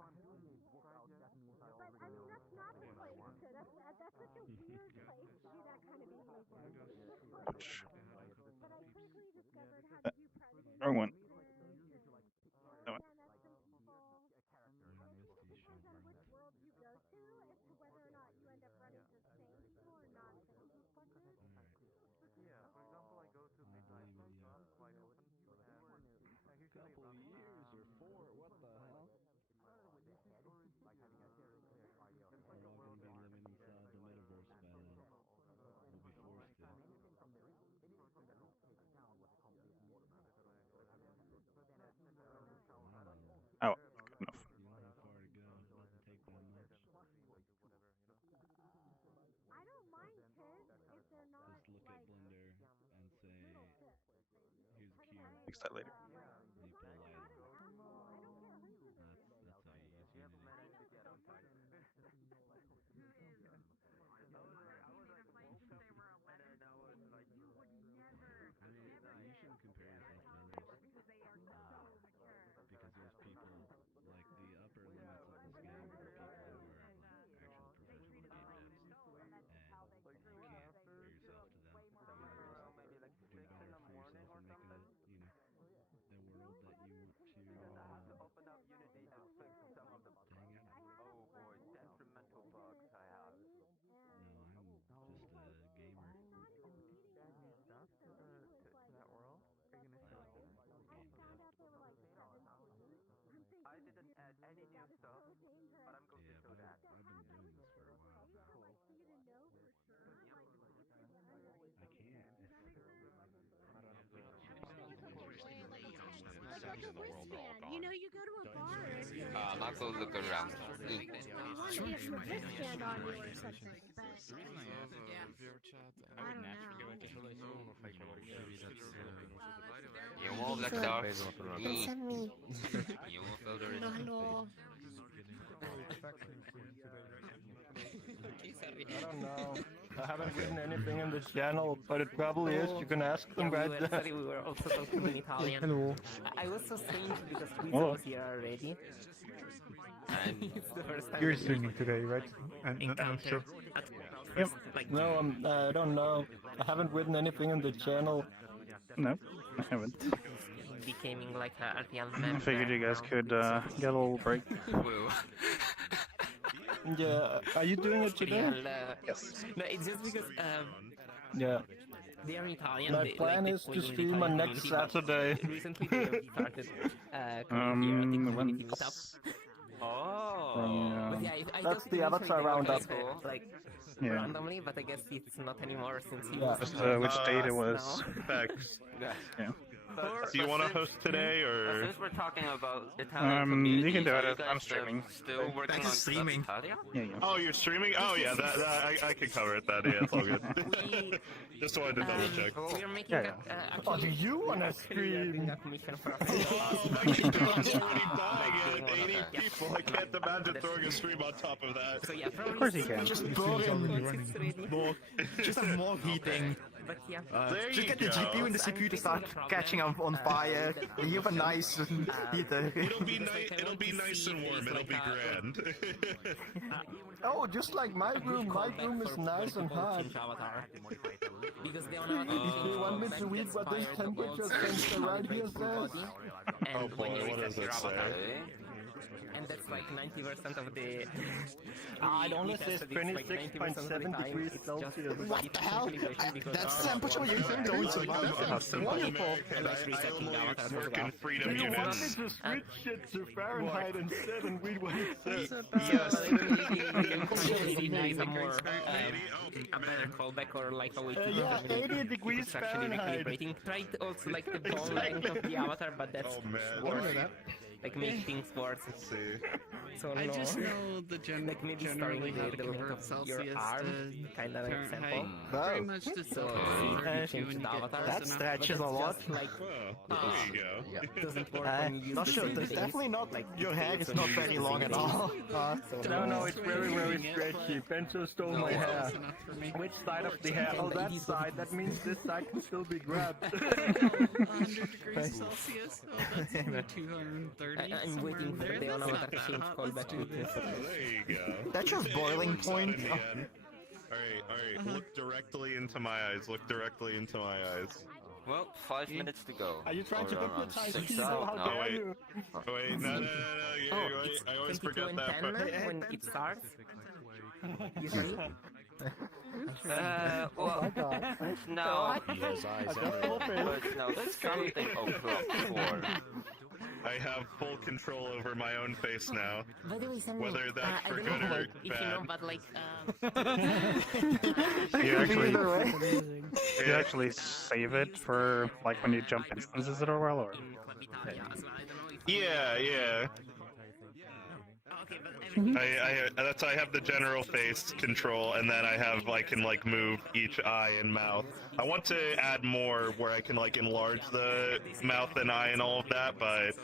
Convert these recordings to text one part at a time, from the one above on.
But I mean, that's not the place to. That's such a weird place to do that kind of behavior. But I quickly discovered how to do privacy. Wrong one. And that's some people. Depends on which world you go to as to whether or not you end up running to sane people or not sane people. Yeah, for example, I go to Midnight quite often, and Couple of years or 4, what the hell? We're all gonna be living inside the metaverse by then. We'll be forced to. Oh, good enough. You don't have far to go. It doesn't take that much. I don't mind kids if they're not Just look at Blender and say, here's a cube. Fix that later. You pull light. I don't care who you That's how you use Unity. You shouldn't compare yourself to others. Because there's people, like the upper limits of this game are people who are actual professional game devs. And you can't compare yourself to them. You gotta just do better for yourself and make it, the world that you want to hang out. Oh boy, detrimental bugs I have. No, I'm just a gamer. to that world. Are you gonna Well, say? game dev. I didn't add any new stuff, but I'm going to show that. I've been doing this for a while. I can't. like a wristband. You know, you go to a bar and you're I'll go look around. you want to get your wristband on you or something. But I would naturally go into You won't let up. That's me. You won't feel the Hello. I don't know. I haven't written anything in the channel, but it probably is. You can ask them right there. Sorry, we were also talking in Italian. Hello. I was so strange because we Hello. was here already. And it's the first time. You're streaming today, right? I'm sure. Yep. No, I don't know. I haven't written anything in the channel. No, I haven't. Becoming like a real I member. figured you guys could get a little break. Woo. Yeah, are you doing it today? Real, Yes. No, it's just because Yeah. they are Italian. My they, plan like, is they to play in stream Italian on next community, but Saturday. Recently they have started coming here at the community meetup. Oh. But yeah, I That's thought the initially avatar they were roundup. gonna go, like Yeah. randomly, but I guess it's not anymore since he Yeah. was Just not which with date it us was. now. Facts. Yeah. Do you want to host today, or? Since we're talking about Italian community, you can do are it. you guys I'm streaming. Still working on streaming. Italia? Yeah. Oh, you're streaming? Oh yeah, that I can cover it. That yeah, it's all good. Just wanted to double check. We're making Oh, do actually you want to doing stream? a commission for Oh, my God's already dying at 80 people. I can't imagine throwing a stream on top of that. So yeah, Of course you can. Just more, just have more heating. But yeah, There Just you get the go. GPU and the CPU to start catching on fire. You have a nice heater. It'll be nice and warm. It'll be grand. Oh, just like my room. My room is nice and hot. avatar. Because they are not If you want me to read what this temperature sensor right here says. And Oh when boy, you what reset does your it avatar, say? and that's like 90% of the. It only says tested it's like 90% of the 26.7 time, degrees it's Celsius. just What the hell? because That's the temperature you're using? Wonderful. and like resetting the avatar as Work in well. freedom You want me units. to switch it to Fahrenheit instead and read what it says? Really nice, a more a better callback or like a way to Yeah, determine 80 degrees it's actually Fahrenheit. recalibrating. Try also like the bone length of the avatar, but that's Oh man. worse. Like make things worse. Let's see. So I no. just know the Like maybe generally starting how the to length convert of Celsius your arm, to kind of an example. Fahrenheit. Pretty much just So change the avatar. That stretches a lot. Like Oh, there you go. it doesn't work when you use Not the sure. same There's things. definitely not Like your hair is not very long at all. No, it's very, very stretchy. Benzo stole my hair. Close enough for me. Which side of the hair? Oh, that side. That means this side can still be grabbed. 100 degrees Celsius. Oh, that's 230. I'm somewhere waiting in for there. the That's avatar not to that change hot. callback to this. There you go. That's just It boiling works out point. in the end. Alright, look directly into my eyes, look directly into my eyes. Well, 5 minutes to go. Are you trying to Or around hypnotize 6 people? out How now. dare you? Wait, no, It's I always 22 forget and that 10 part. when it starts. Usually. Well, no. He has eyes everywhere. But no, something o'clock 4. I have full control over my own face now. By the way, Sammy, Whether that's I for don't good know or if you know, bad. but like, You actually save it for like when you jump instances at all, or? Yeah. I have the general face control, and then I can like move each eye and mouth. I want to add more where I can like enlarge the mouth and eye and all of that, but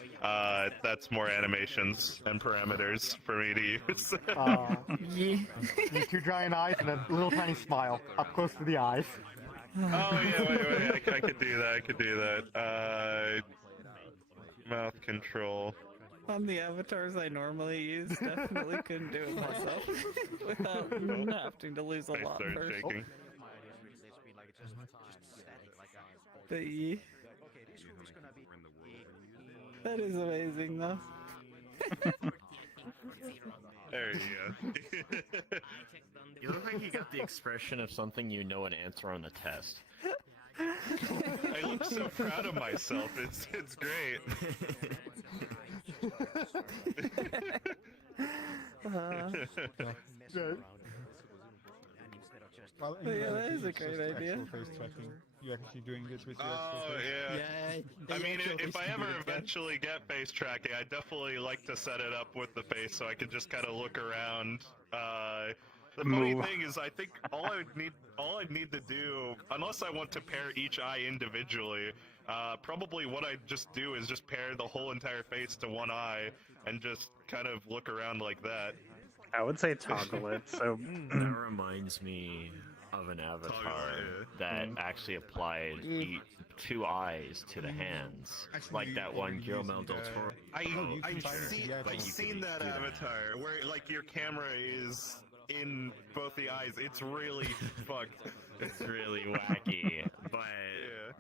that's more animations and parameters for me to use. With 2 giant eyes and a little tiny smile up close to the eyes. Oh yeah, wait, I could do that. Mouth control. On the avatars I normally use, definitely couldn't do it myself without having to lose a I lot started first. shaking. But yeah. That is amazing though. There you go. You look like you got the expression of something you know an answer on the test. I look so proud of myself. It's great. Well, Yeah, that is a great idea. Face tracking. You actually doing this with your Oh yeah. I mean, if I ever eventually get face tracking, I definitely like to set it up with the face so I can just kind of look around. The funny thing is, I think all I need to do, unless I want to pair each eye individually, probably what I just do is just pair the whole entire face to one eye and just kind of look around like that. I would say toggle it, so... That reminds me of an avatar that actually applied 2 eyes to the hands, like that one Guillermo del Toro. I've seen that avatar where like your camera is in both the eyes. It's really fucked. It's really wacky, but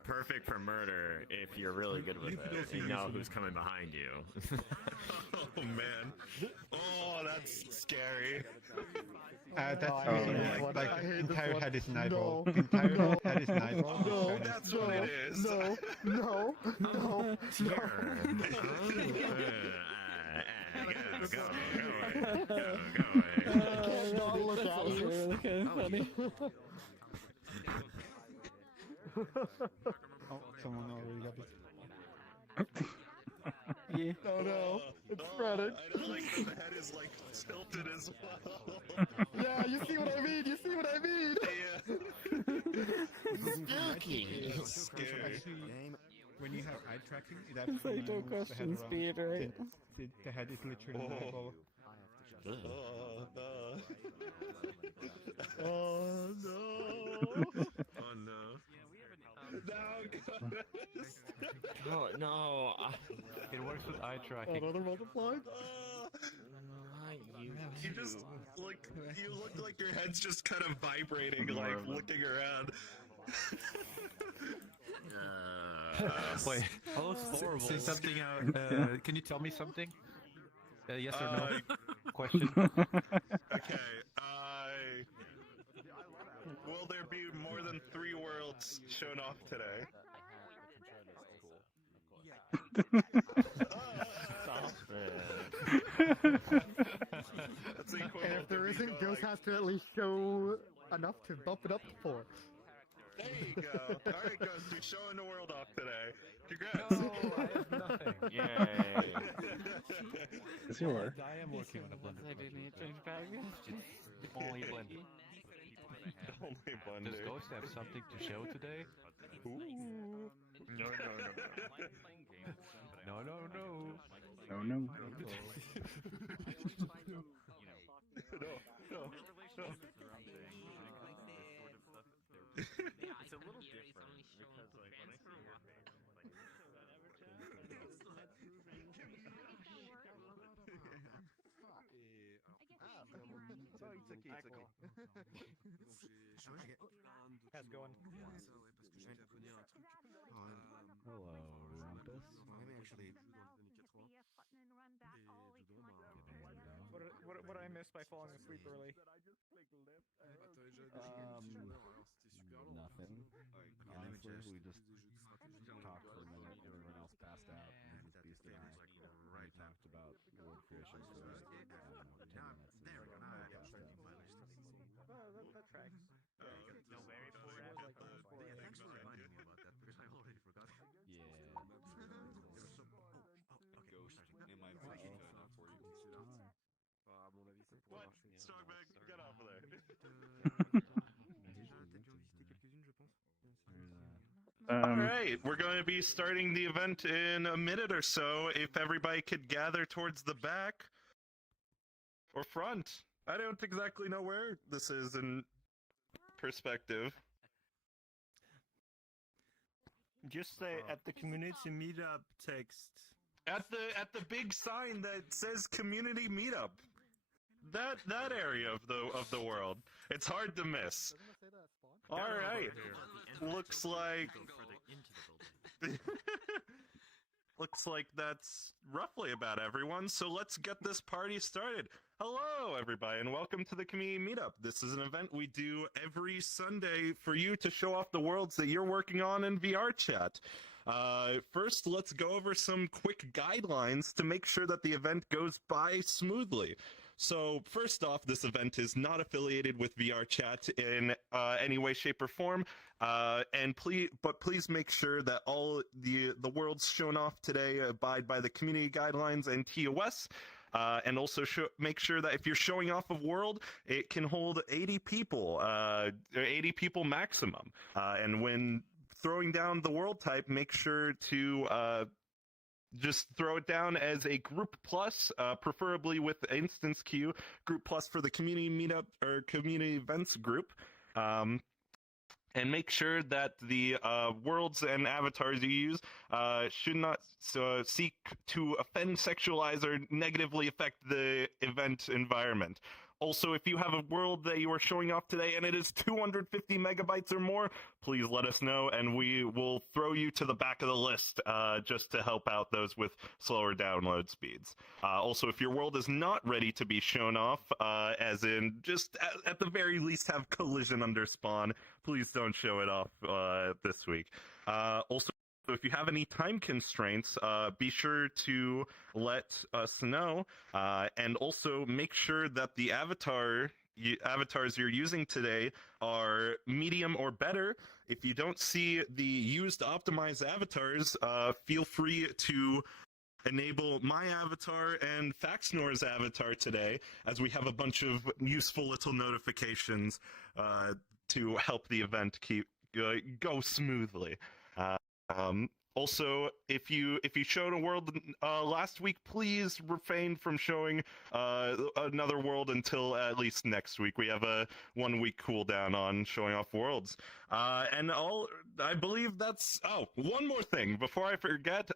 perfect for murder if you're really good with it. You know who's coming behind you. Oh man. Oh, that's scary. That's like entire head is an eyeball. Entire head is an eyeball. No, that's what it is. No. That's really kind of funny. Oh, someone already got it. Yeah. No, it's spreading. I don't like that the head is like tilted as well. Yeah, you see what I mean? Yeah. Spooky. That's scary. When you have eye tracking, it It's actually like no moves the head question around. speed, right? The head is literally an eyeball. Oh no. Oh no. Oh no! It works with eye tracking. Another multiply? You just you look like your head's just kind of vibrating, like looking around. Wait, oh, it's horrible. Say something out. Can you tell me something? Yes or no? Question. Okay. Will there be more than 3 worlds shown off today? Stop That's And equivalent if there to me isn't, going Ghost has to at least show enough to bump it up to 4. There you go. Alright, Ghost, you're showing the world off today. Congrats. No, I have nothing. Yay! Yes, you are. I am working on a blender. I didn't need to change back. Only blender. Only Blender. Does Ghost have something to show today? Ooh. No. No. Oh no. No. It's a little different because like It's a key. It's a key. How's it going? Hello, Rumpus. What did I miss by falling asleep early? Nothing. Honestly, we just talked for a minute. Everyone else passed out. Mrs. Beast and I. We talked about world creation for, I don't know, 10 minutes. And then passed out. That tracks. No very poor Yeah. Yeah. What? Strongman, get off of there. All right, we're going to be starting the event in a minute or so. If everybody could gather towards the back or front. I don't exactly know where this is in perspective. Just say at the community meetup text. At the big sign that says community meetup. That area of the world. It's hard to miss. All right. Looks like looks like that's roughly about everyone. So let's get this party started. Hello, everybody, and welcome to the Community Meetup. This is an event we do every Sunday for you to show off the worlds that you're working on in VRChat. First, let's go over some quick guidelines to make sure that the event goes by smoothly. So, first off, this event is not affiliated with VRChat in any way, shape, or form. But please make sure that all the worlds shown off today abide by the community guidelines and TOS. And also make sure that if you're showing off a world, it can hold 80 people, 80 people maximum. And when throwing down the world type, make sure to just throw it down as a group plus, preferably with instance queue, group plus for the community meetup or community events group. And make sure that the worlds and avatars you use should not seek to offend, sexualize, or negatively affect the event environment. Also, if you have a world that you are showing off today and it is 250 megabytes or more, please let us know and we will throw you to the back of the list just to help out those with slower download speeds. Also, if your world is not ready to be shown off, as in just at the very least have collision under spawn, please don't show it off this week. Also, so if you have any time constraints, be sure to let us know, and also make sure that the avatars you're using today are medium or better. If you don't see the used optimized avatars, feel free to enable my avatar and PhaxeNor's avatar today, as we have a bunch of useful little notifications to help the event go smoothly. Also, if you showed a world last week, please refrain from showing another world until at least next week. We have a 1 week cooldown on showing off worlds. And I believe that's one more thing before I forget.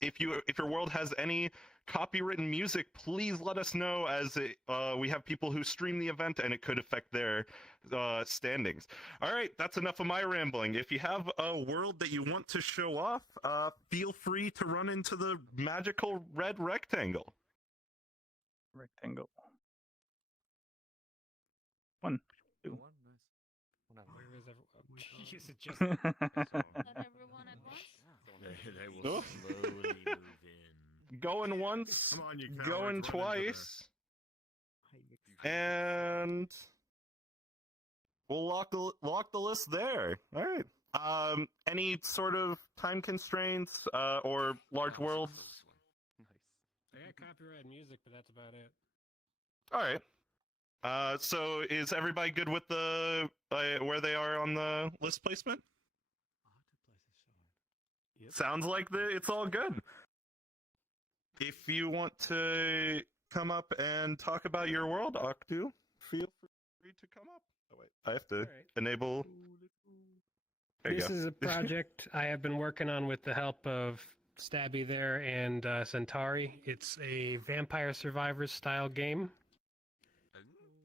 If your world has any copywritten music, please let us know, as we have people who stream the event and it could affect their standings. All right, that's enough of my rambling. If you have a world that you want to show off, feel free to run into the magical red rectangle. Rectangle. 1, 2. Where is everyone? Is it just Not everyone at once? They will slowly move in. Going once, Come on, you coward, going run into twice, and we'll lock the list there. All right. Any sort of time constraints or large worlds? I got copyright music, but that's about it. All right. So is everybody good with the where they are on the list placement? Yep. Sounds like it's all good. If you want to come up and talk about your world, Octu, feel free to come up. Oh wait, I have to enable. There you This go. is a project I have been working on with the help of Stabby there and Centauri. It's a Vampire Survivors style game.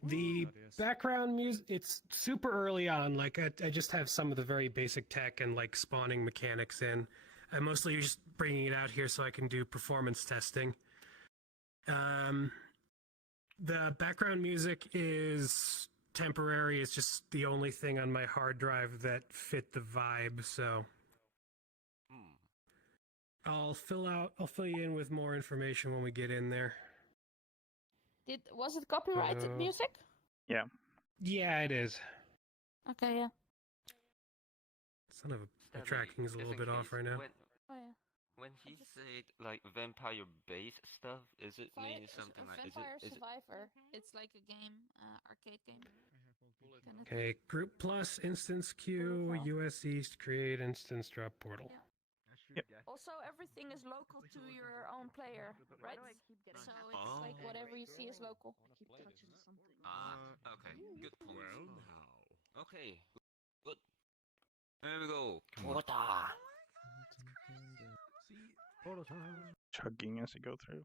The background music, it's super early on. Like, I just have some of the very basic tech and, like, spawning mechanics in. I'm mostly just bringing it out here so I can do performance testing. The background music is temporary. It's just the only thing on my hard drive that fit the vibe, so... I'll fill you in with more information when we get in there. Was it copyrighted music? Yeah. Yeah, it is. Okay, yeah. Son of a... My tracking's a little bit off right now. Oh, yeah. When he said, like, vampire base stuff, is it mean something like... Vampire is it Survivor. It's like a game, arcade game. Okay, Group Plus, Instance Queue, US East, Create Instance, Drop Portal. Yeah. Yep. Also, everything is local to your own player, right? So it's like whatever you see is local. okay. Good point. Okay. Good. Here we go. Chugging as you go through.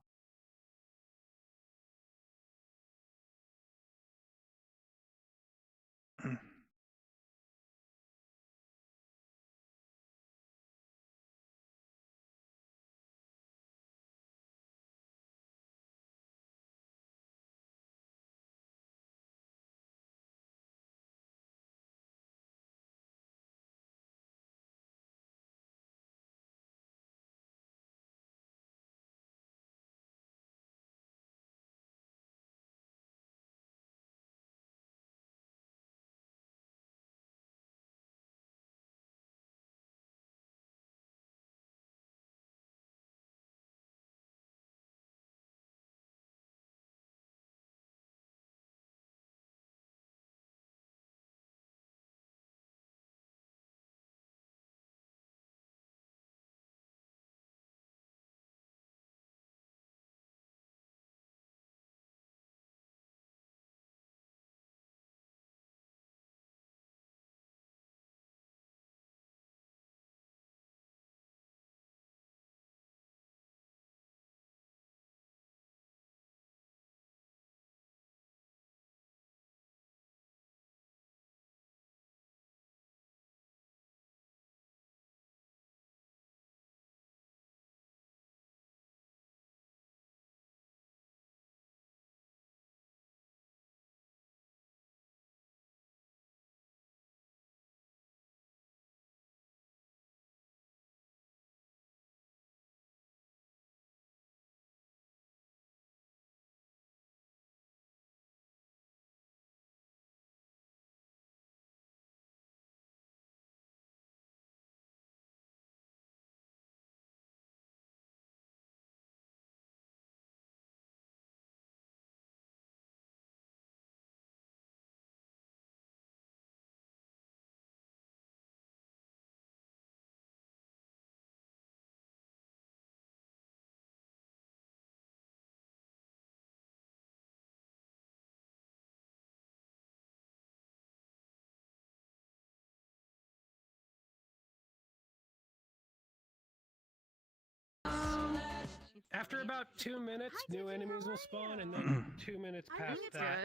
After about 2 minutes, new enemies will spawn, and then 2 minutes past that,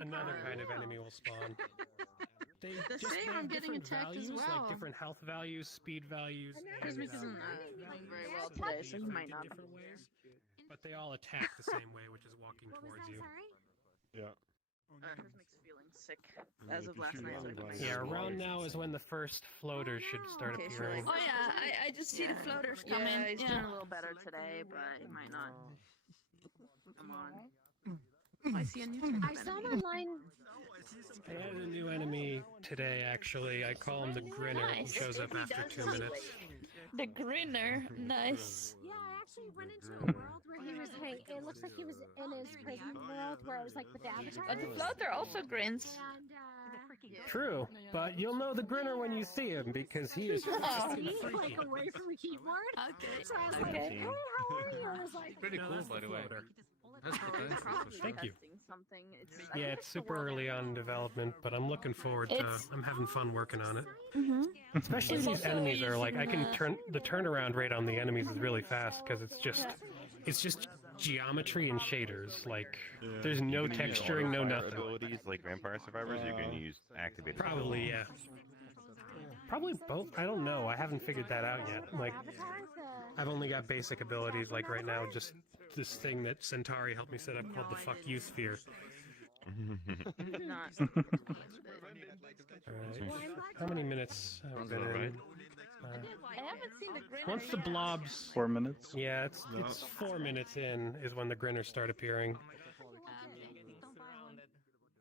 another kind of enemy will spawn. They have different values, like different health values, speed values, and Cosmic isn't doing very well today, so he might not. different ways, but they all attack the same way, which is walking towards you. Yeah. Cosmic's feeling sick as of last night. Yeah, around now is when the first floaters should start appearing. Oh yeah, I just see the floaters coming. Yeah, he's doing a little better today, but he might not. Come on. I see a new type of I saw him online. I added a new enemy today, actually. I call him the Grinner. He shows up after 2 minutes. The Grinner, nice. Yeah, I actually went into a world where he was. Hey, it looks like he was in his prison world where it was like with the avatar. But the floater also grins. And, True, but you'll know the Grinner when you see him because he is freaking freaky. like away from the keyboard. Okay. So I was like, hey, how are you? I was like, Pretty cool, by the way. That's Thank you. Something. Yeah, it's super early on in development, but I'm looking forward to. I'm having fun working on it. Especially these enemies are like I can turn the turnaround rate on the enemies is really fast because it's just geometry and shaders. Like, there's no texturing, no nothing. Abilities like Vampire Survivors, you can use activated. Probably, yeah. Probably both. I don't know. I haven't figured that out yet. Like, I've only got basic abilities. Like right now, just this thing that Centauri helped me set up called the Fuck You Sphere. Alright. How many minutes have we been in? I haven't seen the grinner. Once the blobs... 4 minutes? Yeah, it's 4 minutes in is when the grinners start appearing.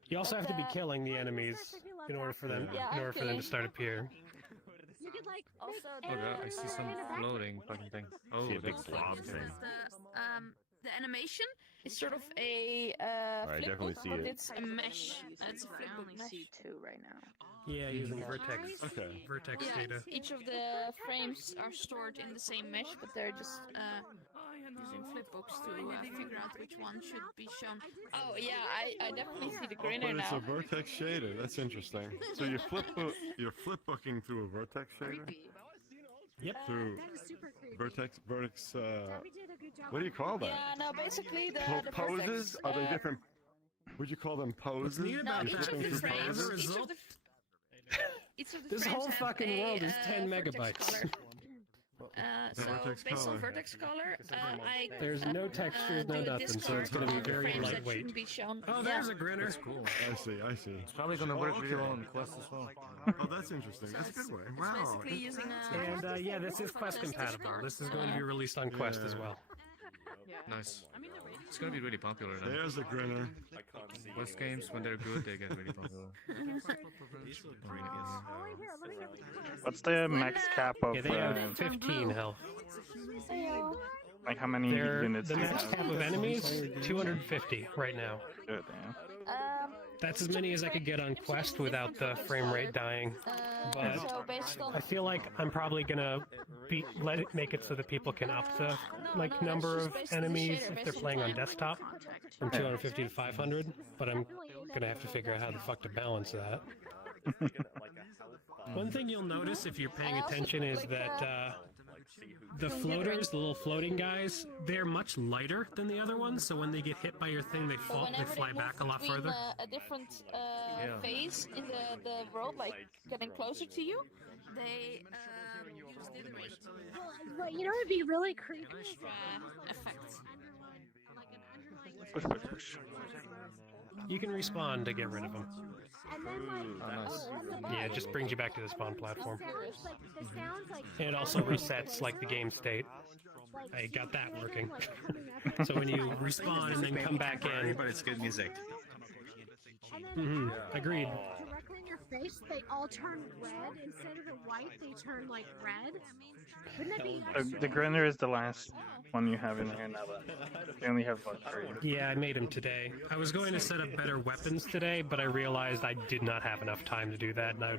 You also have to be killing the enemies in order for them to start appearing. You could like also I see some floating fucking thing. Oh, see a big blob thing. The animation is sort of a flip book, but it's a mesh. It's a flip book mesh. I only see 2 right now. Yeah, using Vertex. Okay. Vertex data. Each of the frames are stored in the same mesh, but they're just using flipbooks to figure out which one should be shown. Oh yeah, I definitely see the grinner but it's now. a vertex shader. That's interesting. So you're flip booking through a vertex shader. Yep. Through vertex. What do you call that? Yeah, no, basically the poses. vertex, Are they different? Would you call them poses? What's neat about each of the frames, this whole fucking world is 10 megabytes. So based on vertex color, there's no textures, no nothing, so it's going to be very lightweight. Oh, there's a grinner. That's cool. I see. It's probably going to work with your own quest as well. Oh, that's interesting. That's a good way. Wow. Basically using And yeah, this is Quest compatible. This is going to be released on Quest as well. Nice. It's gonna be really popular now. There's a grinner. Quest games, when they're good, they get really popular. What's the max cap of? Yeah, they have 15 health. Like how many units? The max cap of enemies, 250 right now. Good, That's as many as I could get on Quest without the frame rate dying. But I feel like I'm probably gonna let it make it so that people can up the number of enemies if they're playing on desktop from 250 to 500. But I'm gonna have to figure out how the fuck to balance that. One thing you'll notice if you're paying attention is that the floaters, the little floating guys, they're much lighter than the other ones, so when they get hit by your thing, they fly back a lot further. A different phase in the world, like getting closer to you, they use dithering. Well, you know, it'd be really creepy. Effect. You can respawn to get rid of them. And then, Yeah, it just brings you back to the spawn platform. the sounds like And it also resets like the game state. I got that working. So when you respawn and then come back in, but it's good music. Agreed. directly in your face, they all turn red instead of the white. They turn like red. Wouldn't that be? The grinner is the last one you have in here now. You only have like 3. Yeah, I made him today. I was going to set up better weapons today, but I realized I did not have enough time to do that, and I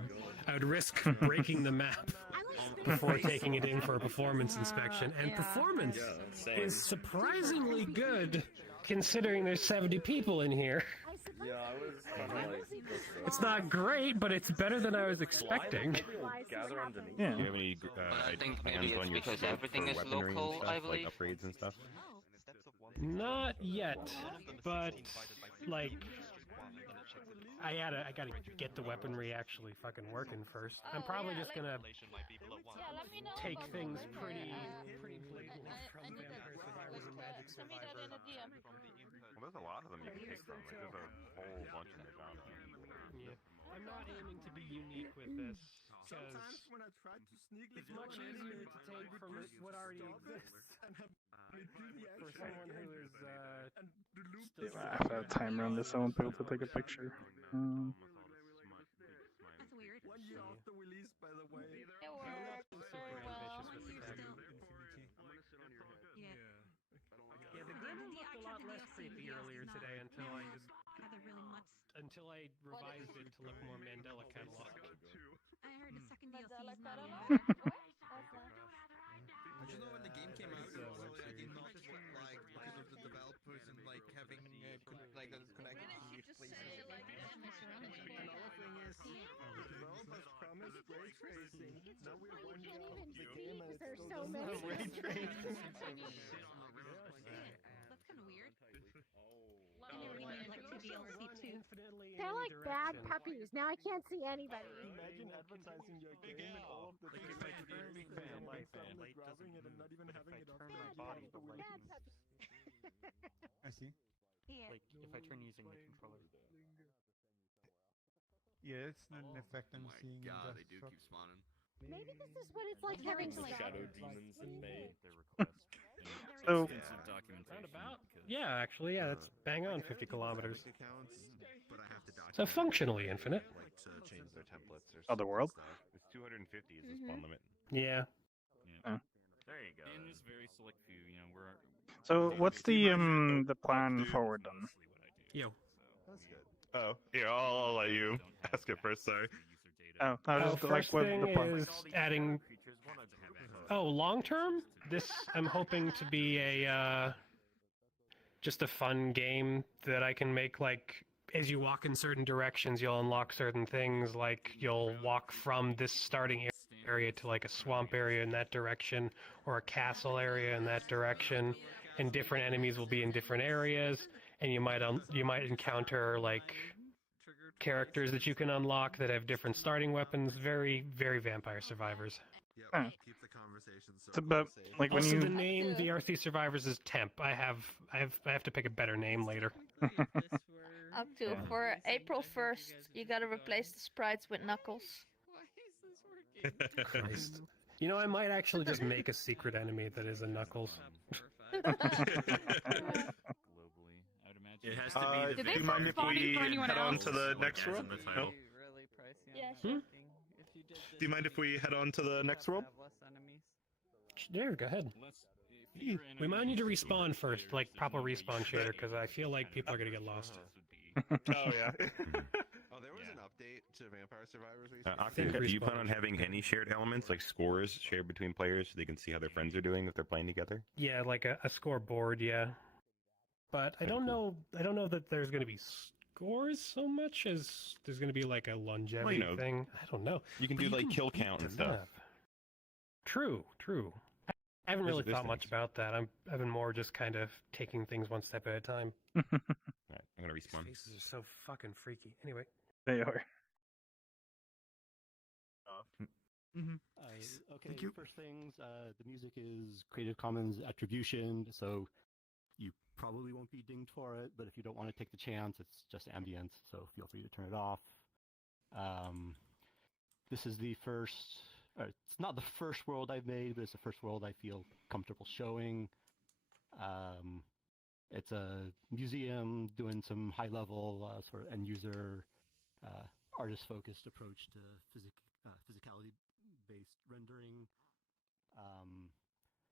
would risk breaking the map before taking it in for a performance inspection. And performance is surprisingly good, considering there's 70 people in here. Yeah, I was kind of like... It's not great, but it's better than I was expecting. Yeah. Do you have any I think maybe plans on it's your because scope everything for is weaponry and local, stuff, I believe. like upgrades and stuff? Not yet, but like I gotta get the weaponry actually fucking working first. I'm probably just gonna take things pretty blatantly from Vampire Survivors and Magic Survivor. Well, there's a lot of them you can pick from. Like, there's a whole bunch in the genre. Yeah. I'm not aiming to be unique with this, because it's much easier to take from what already exists for someone who is still... If I have timer on this, I won't be able to take a picture. That's weird. 1 year after release, by the way. Yeah, we're very well. Yeah, the glimmer looked a lot less creepy earlier today until I revised it to look more Mandela catalog. I heard a second DLC Mandela is catalog? not yet. Did you know when the game came out, it was already not like because of the developers and like having like that is connected to the PlayStation. Another thing is, the developers promised ray tracing. Now we're 1 year after the game and it's There's still so many. ray tracing. They're like bad puppies. Now I can't see anybody. Imagine advertising your game and all of the Like if I turn the light grabbing it and not even having it turn my body, the light Bad moves. puppies. I see. Like if I turn using the controller. Yeah, it's not an effect I'm seeing. God, in they do Death keep spawning. Maybe this is what it's like having Shadow stars. demons What do in you May. think? So, Extensive documentation. Yeah, actually, yeah, that's bang on 50 kilometers. But I have to So functionally infinite. Like to change their templates or Other world? It's 250 is the spawn limit. Yeah. There you go. In this very select few, we're. So what's the plan forward then? Yo. That's good. Oh, yeah, I'll let you ask it first, sorry. Oh, I was just like, First what thing the plan? is adding. Oh, long term? This I'm hoping to be a just a fun game that I can make. Like as you walk in certain directions, you'll unlock certain things. Like you'll walk from this starting area to like a swamp area in that direction, or a castle area in that direction, and different enemies will be in different areas, and you might encounter like characters that you can unlock that have different starting weapons. Very, very Vampire Survivors. Huh. Keep the conversation So, but like when Also, you the name VRC Survivors is temp. I have to pick a better name later. Up to for April 1st, you gotta replace the sprites with Knuckles. Christ. You know, I might actually just make a secret enemy that is a Knuckles. It has to be do you mind if we head on to the next world? No? Yeah, sure. Do you mind if we head on to the next world? There, go ahead. We might need to respawn first, like proper respawn shader, because I feel like people are gonna get lost. Oh yeah. Oh, there was an update to Vampire Survivors recently. Do you plan on having any shared elements, like scores shared between players so they can see how their friends are doing if they're playing together? Yeah, like a scoreboard, yeah. But I don't know that there's gonna be scores so much as there's gonna be like a longevity thing. I don't know. You can But do like kill beat count and them stuff. up. True. I haven't really thought much about that. I've been more just kind of taking things one step at a time. Alright, I'm gonna respawn. These faces are so fucking freaky. Anyway. They are. Okay, first things, the music is Creative Commons attribution, so you probably won't be dinged for it, but if you don't want to take the chance, it's just ambient, so feel free to turn it off. This is the first, it's not the first world I've made, but it's the first world I feel comfortable showing. It's a museum doing some high-level sort of end-user, artist-focused approach to physicality-based rendering.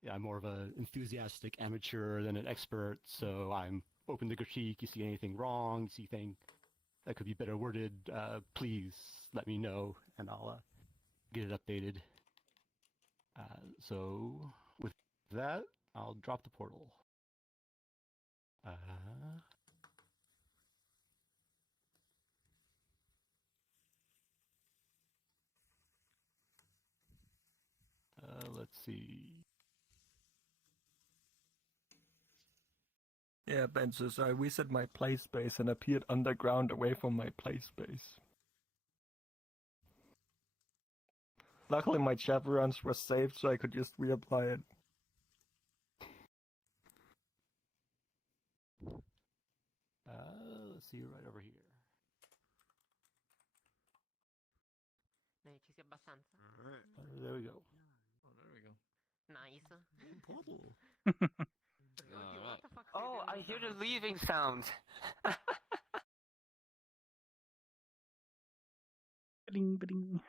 Yeah, I'm more of an enthusiastic amateur than an expert, so I'm open to critique. You see anything wrong, you see anything that could be better worded, please let me know, and I'll get it updated. So with that, I'll drop the portal. Let's see. Yeah, Ben, so I reset my play space and appeared underground away from my play space. Luckily my chaperones were saved, so I could just reapply it. Let's see, right over here. There we go. Oh, there we go. Nice. Portal. What the fuck Oh, I hear the leaving sound. Bling, bling.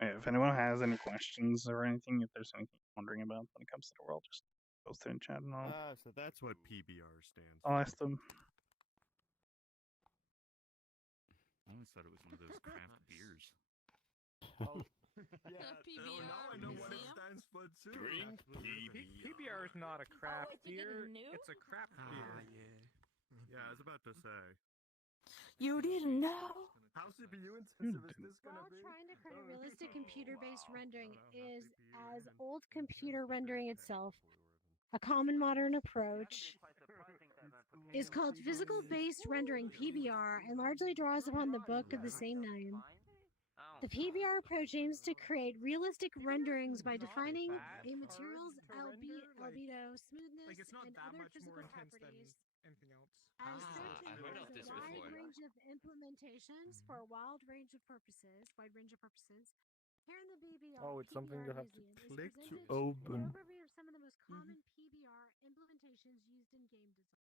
If anyone has any questions or anything, if there's anything you're wondering about when it comes to the world, just post it in chat and So that's what PBR stands I'll ask them. I always thought it was one of those craft beers. Yeah, now I know what it stands for too. Drink PBR is not a craft beer. It's a craft beer. Yeah, I was about to say. You didn't know? How CPU intensive is this gonna While be? trying to create realistic computer-based rendering is, as old computer rendering itself, a common modern approach is called physical-based rendering (PBR) and largely draws upon the book of the same name. The PBR approach aims to create realistic renderings by defining a material's albedo, smoothness, and other physical properties. Anything else? As such, I it heard of involves this a wide before. range of implementations for a wide range of purposes. Here in the BBR, Oh, it's something you PBR have to Museum is click to presented an open. overview of some of the most common PBR implementations used in game design.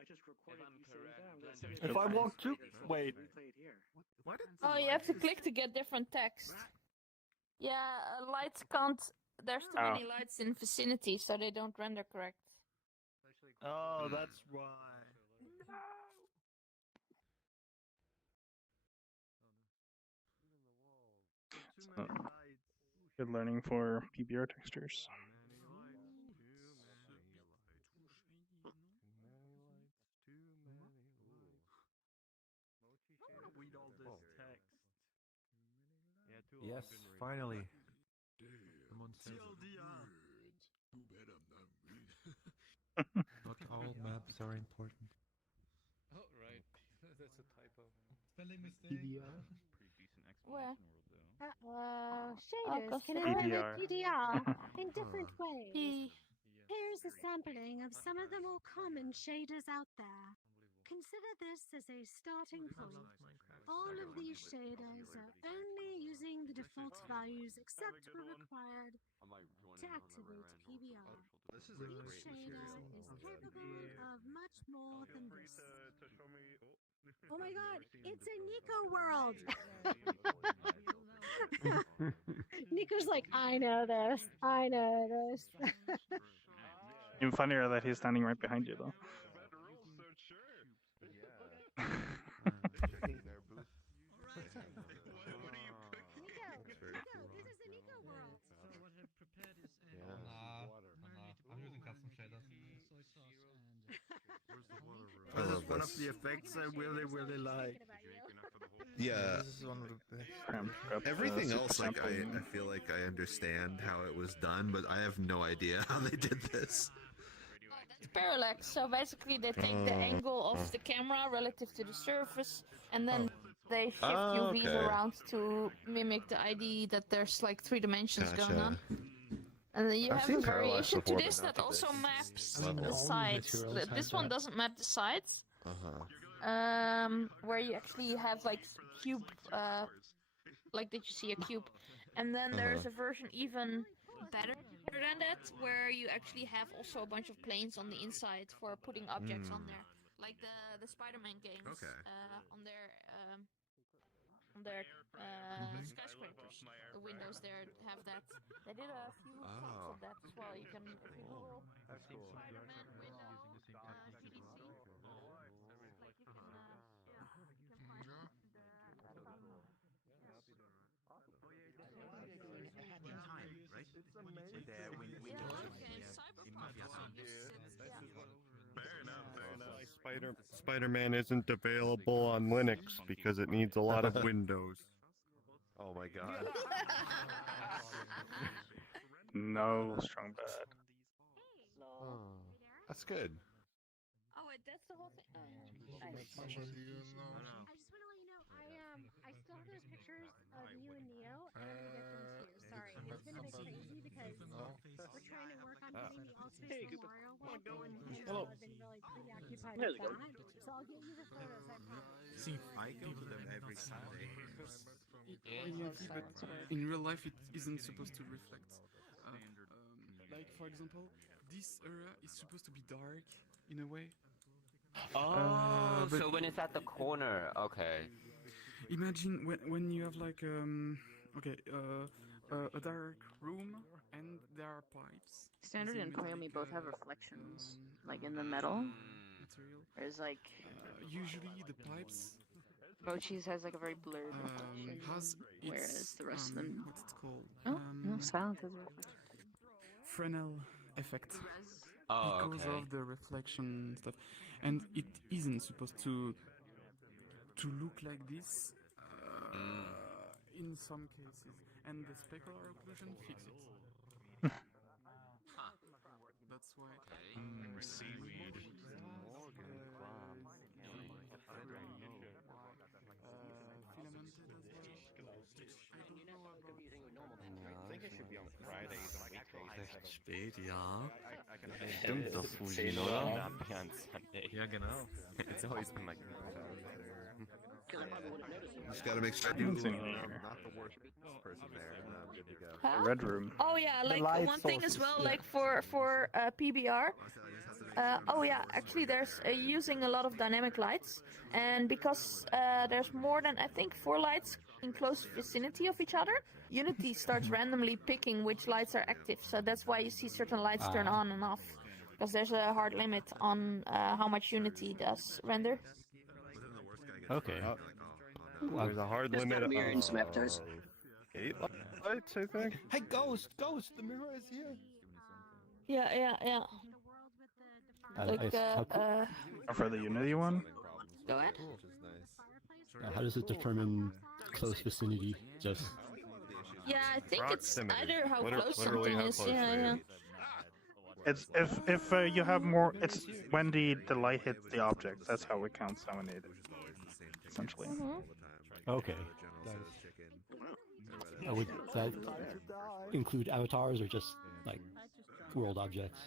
I just recorded I'm you saying correct, that. I'm gonna Blender send it If I to want to, later, so wait. replay it here. What? Oh, you have to click to get different text. Yeah, lights can't. There's too many lights in vicinity, so they don't render correct. Oh, that's why. So, good learning for PBR textures. Read all this text. Yes, finally. Someone says not all maps are important. Oh, right. That's a typo. Spelling mistake. Where? Shaders can implement PDR in different ways. Here's a sampling of some of the more common shaders out there. Consider this as a starting point. All of these shaders are only using the default values except when required to activate PBR. Each shader is capable of much more than this. Oh my god, it's a Nico world! Nico's like, I know this. Even funnier that he's standing right behind you, though. Nico, this is a Nico world. What I've prepared is I'm using custom shaders. This is one of the effects I really, really like. Yeah. This is one of the best. Everything else, like I feel like I understand how it was done, but I have no idea how they did this. It's parallax, so basically they take the angle of the camera relative to the surface, and then they shift UVs around to mimic the idea that there's like 3 dimensions going on. And then you have a variation to this that also maps the sides. This one doesn't map the sides. Where you actually have like cube, like that you see a cube. And then there's a version even better than that, where you actually have also a bunch of planes on the inside for putting objects on there. Like the Spider-Man games on their skyscrapers. The windows there have that. They did a few shots of that as well. You can, if you Google Spider-Man window GDC, like you can find the Spider-Man isn't available on Linux because it needs a lot of Windows. Oh my god. No, strong bad. That's good. Oh wait, that's the whole thing. I just want to let you know, I still have those pictures of you and Neo, and I'm gonna get them to you. Sorry, it's been a bit crazy because we're trying to work on getting the Ultimate Memorial Wall going, and so I've been really preoccupied with that. So I'll get you the photos, I promise. See, I go to them every Sunday. In real life, it isn't supposed to reflect. Like, for example, this area is supposed to be dark in a way. Oh, so when it's at the corner, okay. Imagine when you have like a dark room and there are pipes. Standard and Koyomi both have reflections, like in the metal. Material. There's like usually the pipes. Bochi's has like a very blurred reflection, whereas the rest of them. What's it called? Oh, no, silent has a reflection. Fresnel effect. because of the reflection stuff, and it isn't supposed to look like this in some cases, and the specular occlusion fixes it. That's why. Seaweed. Filamented as well. I don't know about. I think it should be on Fridays and weekdays. Recht spät, ja. Stimmt doch, Fujin, It oder? should not be on Sunday. Ja, genau. It's always been like. Just gotta make sure It's in I'm here. not the worst person there, and I'm good to go. The red room. Oh yeah, like light one thing as sources, well, yeah. like for PBR. Oh yeah, actually there's using a lot of dynamic lights, and because there's more than I think 4 lights in close vicinity of each other, Unity starts randomly picking which lights are active. So that's why you see certain lights turn on and off, because there's a hard limit on how much Unity does render. Okay. There's a hard Just limit got a mirror and some of avatars. 8 lights, I think. Hey, Ghost! The mirror is here! Yeah. Like For the Unity one? Go ahead. How does it determine close vicinity? Just Yeah, I think it's Proximity. either how close literally something how is. close Yeah, it yeah. It's if you have more. It's when the light hits the object. That's how it counts how many it is, essentially. okay. Would that include avatars or just like world objects?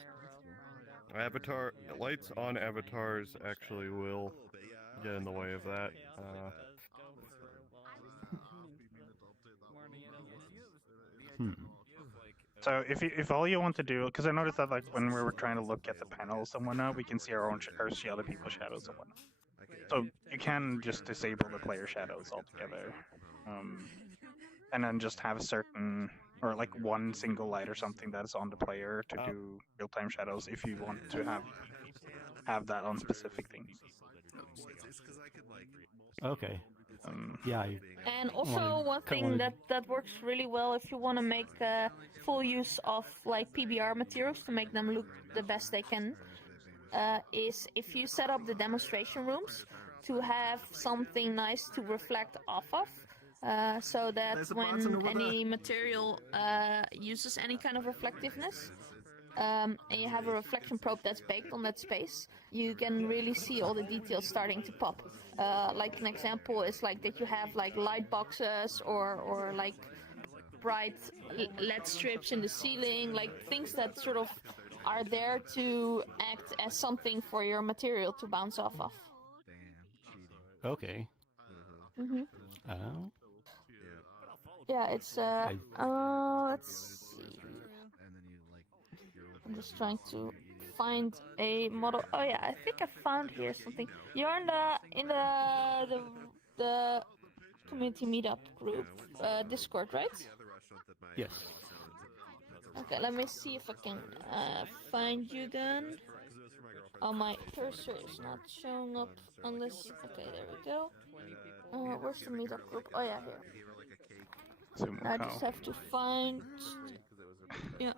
Avatar lights on avatars actually will get in the way of that. So if all you want to do, because I noticed that like when we were trying to look at the panels and whatnot, we can see our own or see other people's shadows and whatnot. So you can just disable the player shadows altogether, and then just have certain or like one single light or something that is on the player to do real-time shadows if you want to have that on specific things. Okay. Yeah. And also one thing that works really well if you want to make full use of like PBR materials to make them look the best they can, is if you set up the demonstration rooms to have something nice to reflect off of, so that when any material uses any kind of reflectiveness, and you have a reflection probe that's baked on that space, you can really see all the details starting to pop. Like an example is like that you have like light boxes or like bright LED strips in the ceiling, like things that sort of are there to act as something for your material to bounce off of. Okay. Yeah, it's let's see. I'm just trying to find a model. Oh yeah, I think I found here something. You're in the community meetup group Discord, right? Yes. Okay, let me see if I can find you then. Oh, my cursor is not showing up unless. Okay, there we go. Where's the meetup group? Oh yeah, here. I just have to find. Yeah.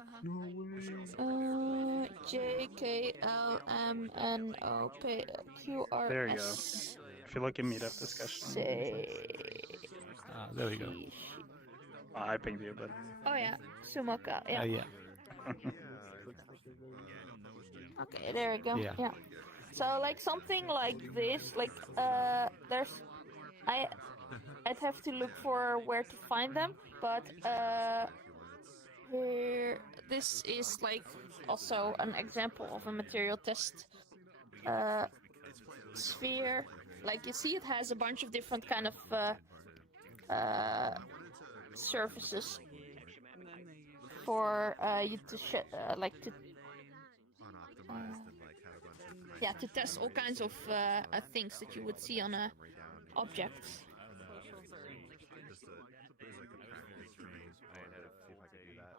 JKLMNOPQRS. There you go. If you look at meetup discussion. There we go. I pinged you, but. Oh yeah, Sumaka. Yeah. Yeah. Okay, there we go. Yeah. So like something like this, like I'd have to look for where to find them, but here this is like also an example of a material test sphere. Like you see, it has a bunch of different kind of surfaces for you to to test all kinds of things that you would see on a object.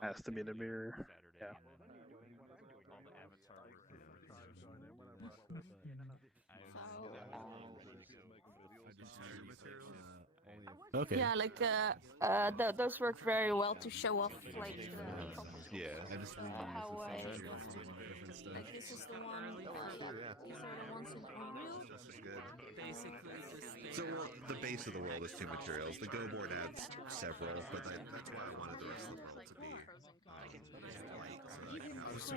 Has to be the mirror. Yeah. Okay. Yeah, like those work very well to show off like how I Like this is the one that these are the ones in Unreal. This is good. Basically, just So the base of the world is 2 materials. The Go board adds several, but that's why I wanted the rest of the world to be light, so that I can have This is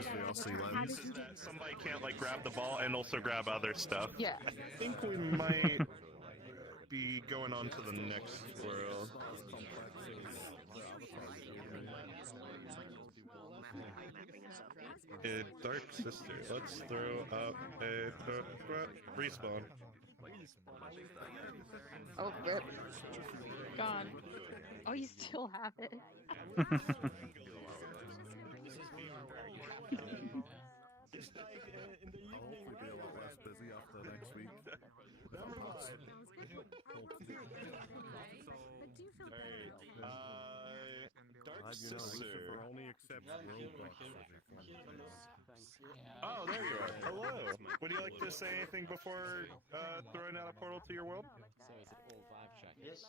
the lens. Is that somebody can't like grab the ball and also grab other stuff. Yeah. I think we might be going on to the next world. A Dark Sister. Let's throw up a respawn. Oh, rip. Gone. Oh, you still have it. Hopefully be a lot less busy after next week. Dark You know, Sister. Lucifer only accepts Roblox. Oh, there you are. Hello. Would you like to say anything before throwing out a portal to your world? Yes.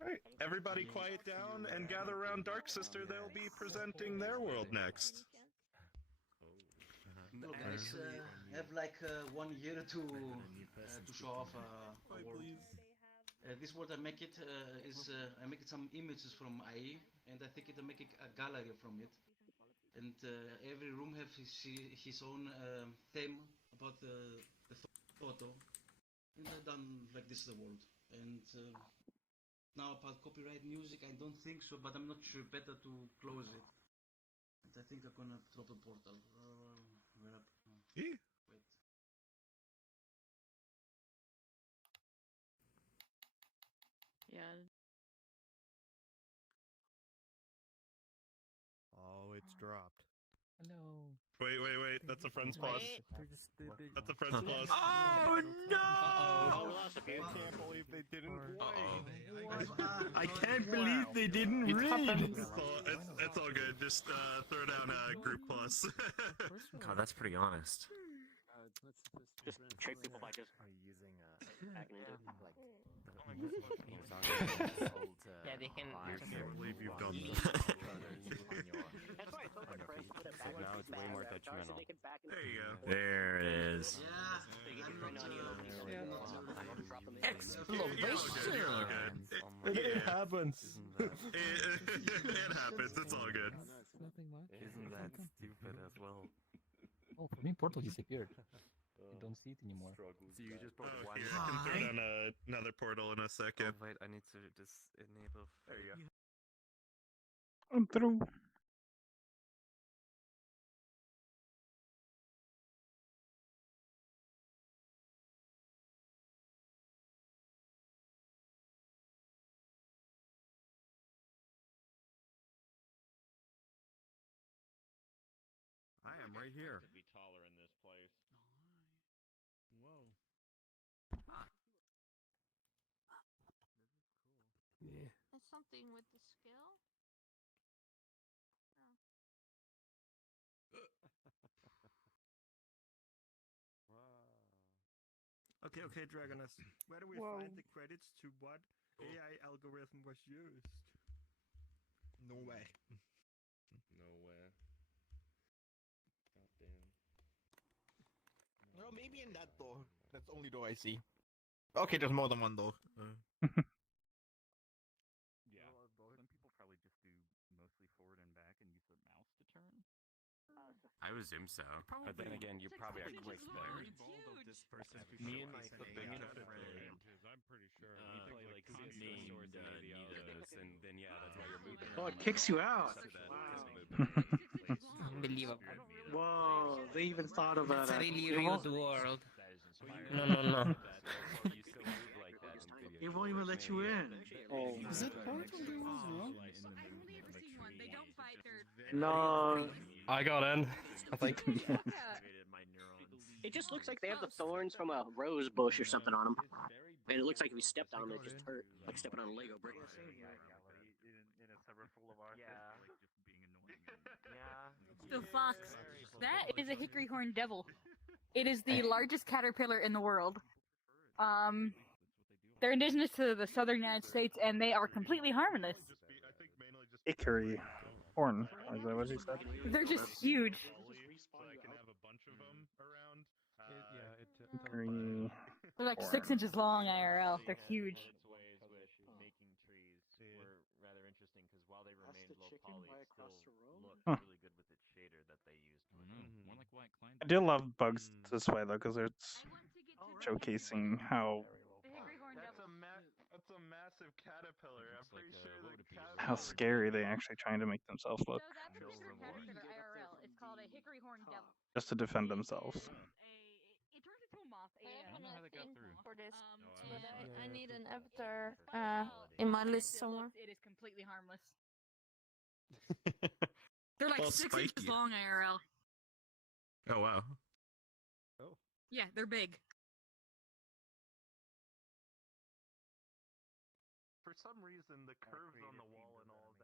Alright, everybody quiet down and gather around Dark Sister. They'll be presenting their world next. Look, guys, I have like 1 year to show off a world. This world I make it I make it some images from IE, and I think I make it a gallery from it. And every room have his own theme about the photo. And I've done like this the world. And now about copyright music, I don't think so, but I'm not sure. Better to close it. And I think I'm gonna drop a portal. Where up? Wait. Yeah. Oh, it's dropped. Hello. Wait. That's a friend's plus. That's a friend's plus. Oh no! I can't believe they didn't wait. I can't believe they didn't read. It's all good. Just throw down a group plus. God, that's pretty honest. Just trick people by just using hacking into yeah, they can. I can't believe you've done That's why I told my friends to put it back. Now it's way more detrimental. There you go. There it is. Exploration! It happens. It happens. It's all good. Nothing much. Isn't that stupid as well? Oh, for me, Portal disappeared. I don't see it anymore. So you just put one. Here, I can throw down another portal in a second. Oh, wait, I need to just enable. There you go. I'm through. I am right here. Could be taller in this place. Whoa. Yeah. There's something with the skill. Okay, Dragoness. Where do we find the credits to what AI algorithm was used? Nowhere. Nowhere. Goddamn. Well, maybe in that door. That's the only door I see. Okay, there's more than one door. Yeah. Well, some people probably just do mostly forward and back and use the mouse to turn. I would assume so. But then again, you probably are quick there. Me and my friend, I'm pretty sure We play like named Nidos, and then yeah, that's why you're moving. Oh, it kicks you out. Unbelievable. Whoa, they even thought about It's that. really real world. No. It won't even let you in. Oh. Is it Portal doing this wrong? No. I got in. I think. It just looks like they have the thorns from a rose bush or something on them. And it looks like if you stepped on them, it just hurt. Like stepping on a Lego brick. in a server full of artists, like just being annoying. So Fox, that is a hickory horn devil. It is the largest caterpillar in the world. They're indigenous to the southern United States, and they are completely harmless. Hickory. Horn. Is that what he said? They're just huge. So I can have a bunch of them around. Three. They're like Horn. 6 inches long IRL. They're huge. ways which making trees were rather interesting because while they remained low poly, it still looked Huh. really good with its shader that they used. More like white client. I do love bugs this way though, because it's showcasing how That's a massive caterpillar. I'm pretty sure the how scary they actually trying to make themselves look, So that's for sure caterpillar IRL. It's called a hickory horn devil. just to defend themselves. It turns into a moth. I have know how a that got thing through. for this, Oh, but I I need an avatar in my list somewhere. It is completely harmless. They're like Well, 6 spiky. inches long IRL. Oh wow. Yeah, they're big. For some reason, the curves on the wall and all of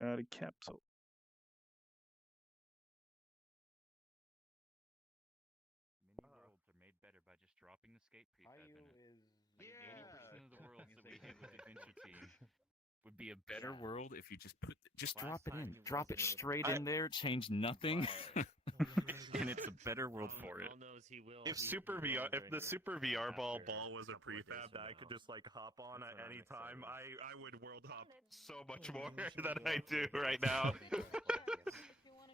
that. A capsule. Many worlds are made better by just dropping the skate prefab in it. Like 80% of the worlds that we hit with Adventure Team would be a better world if you just drop it in. Drop it straight in there, change nothing. And it's a better world for it. If the Super VR ball was a prefab that I could just like hop on at any time, I would world hop so much more than I do right now.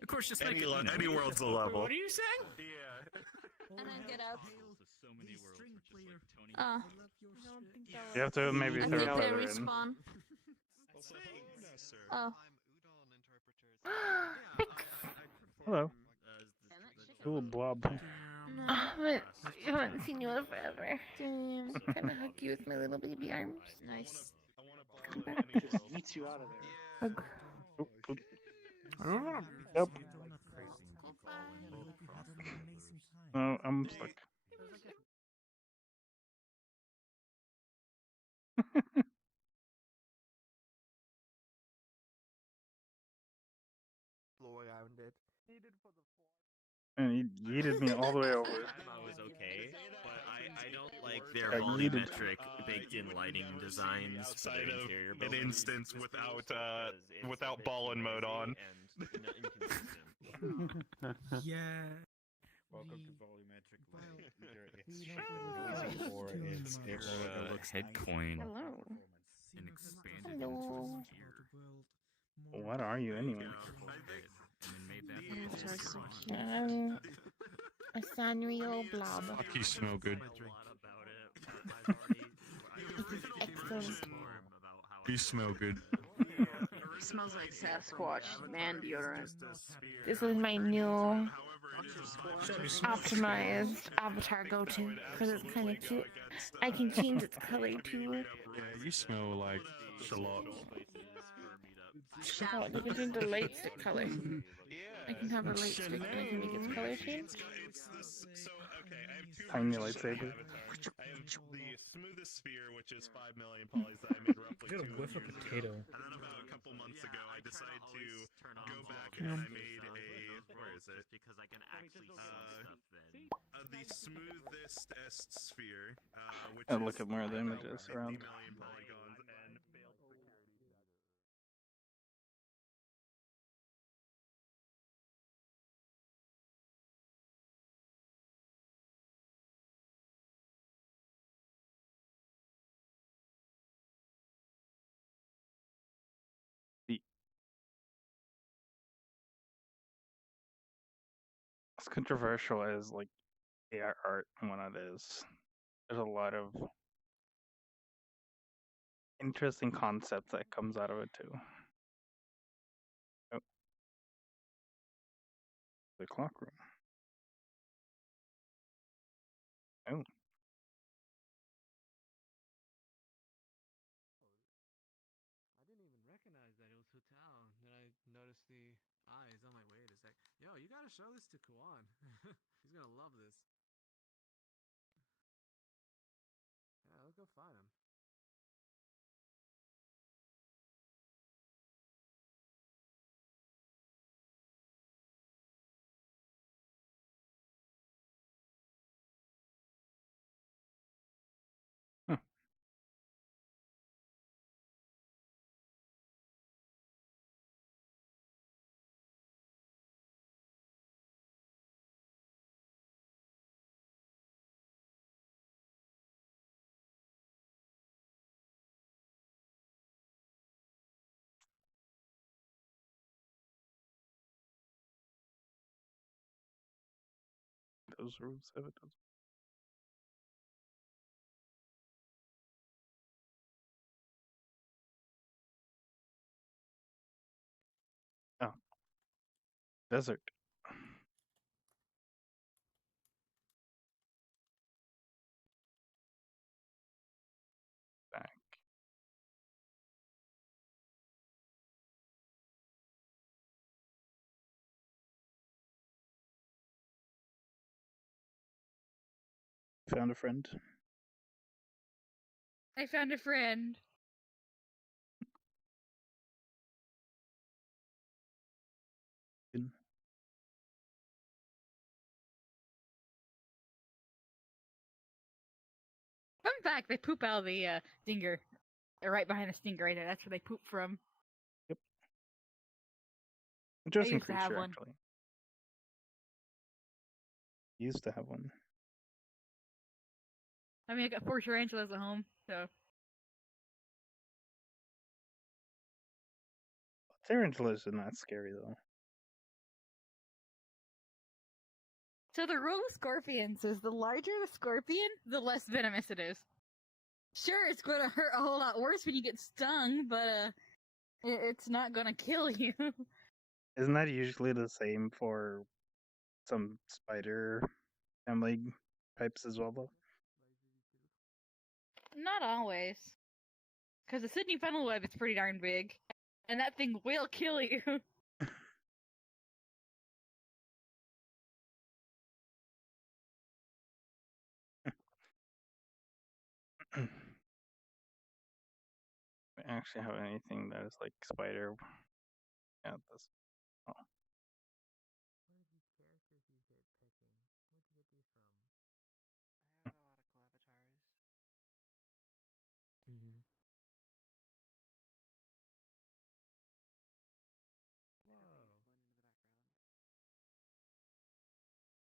Of course, just Any, like any world's a level. What are you saying? Yeah. And then get out. So many worlds are just like Tony. You have to maybe I throw think a they feather in. respawn. Oh. Hello. Cool blob. I haven't seen you in forever. Damn. Kind of hug you with my little baby arms. Nice. Come back. Eats you out of Hug. Yep. Oh, I'm stuck. Blow around it. And he yeeted me all the way over. That was okay, but I don't like their Got yeeted. volumetric baked-in lighting designs for Outside their of interior an buildings. instance without ball and mode on. Yeah. Welcome to volumetric Head coin. Hello. And expanded Hello. What are you anyway? And then made that A Sanrio blob. You smell good. Excellent. You smell good. Smells like Sasquatch man deodorant. This is my new optimized avatar go-to because it's kind of cute. I can change its color too. Yeah, you smell like shallot. Oh, you can change the light stick color. I can have a light stick and I can make its color change. Tiny lightsaber. I have the smoothest sphere, which is 5 million polys that I made roughly 2 whiff of years potato. ago. And then about a couple months ago, I decided to go back and I made where is it? Because I can actually see stuff then. The smoothest sphere, which And is look at more of the images 50 around. million polygons and failed security. As controversial as like AI art when it is, there's a lot of interesting concepts that comes out of it too. Oh. The clock room. Oh. I didn't even recognize that it was Hotel. Then I noticed the eyes. I'm like, wait a sec. Yo, you gotta show this to Kawan. He's gonna love this. Yeah, let's go find him. those rooms have it. Oh. Desert. Back. Found a friend. I found a friend. Fun fact: they poop out of the stinger. They're right behind the stinger right there. That's where they poop from. Yep. Interesting used to have creature, one. actually. Used to have one. I mean, I got 4 tarantulas at home, so. Tarantulas are not scary though. So the rule of scorpions is the larger the scorpion, the less venomous it is. Sure, it's going to hurt a whole lot worse when you get stung, but it's not going to kill you. Isn't that usually the same for some spider family types as well, though? Not always. Because the Sydney funnel web is pretty darn big, and that thing will kill you. I actually have anything that is like spider. Yeah, that's. Oh.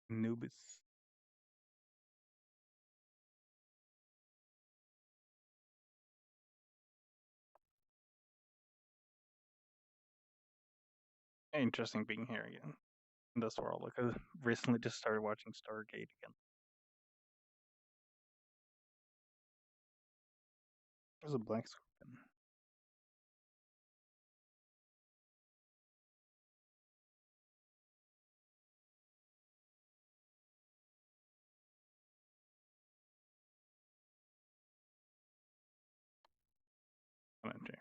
Nubis. Interesting being here again in this world. Like I recently just started watching Stargate again. There's a black scorpion. OMG.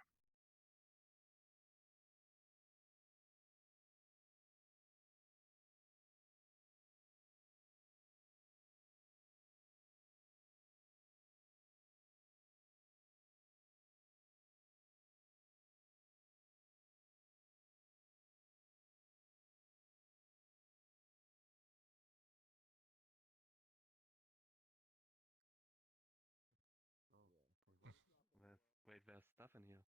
There's stuff in here.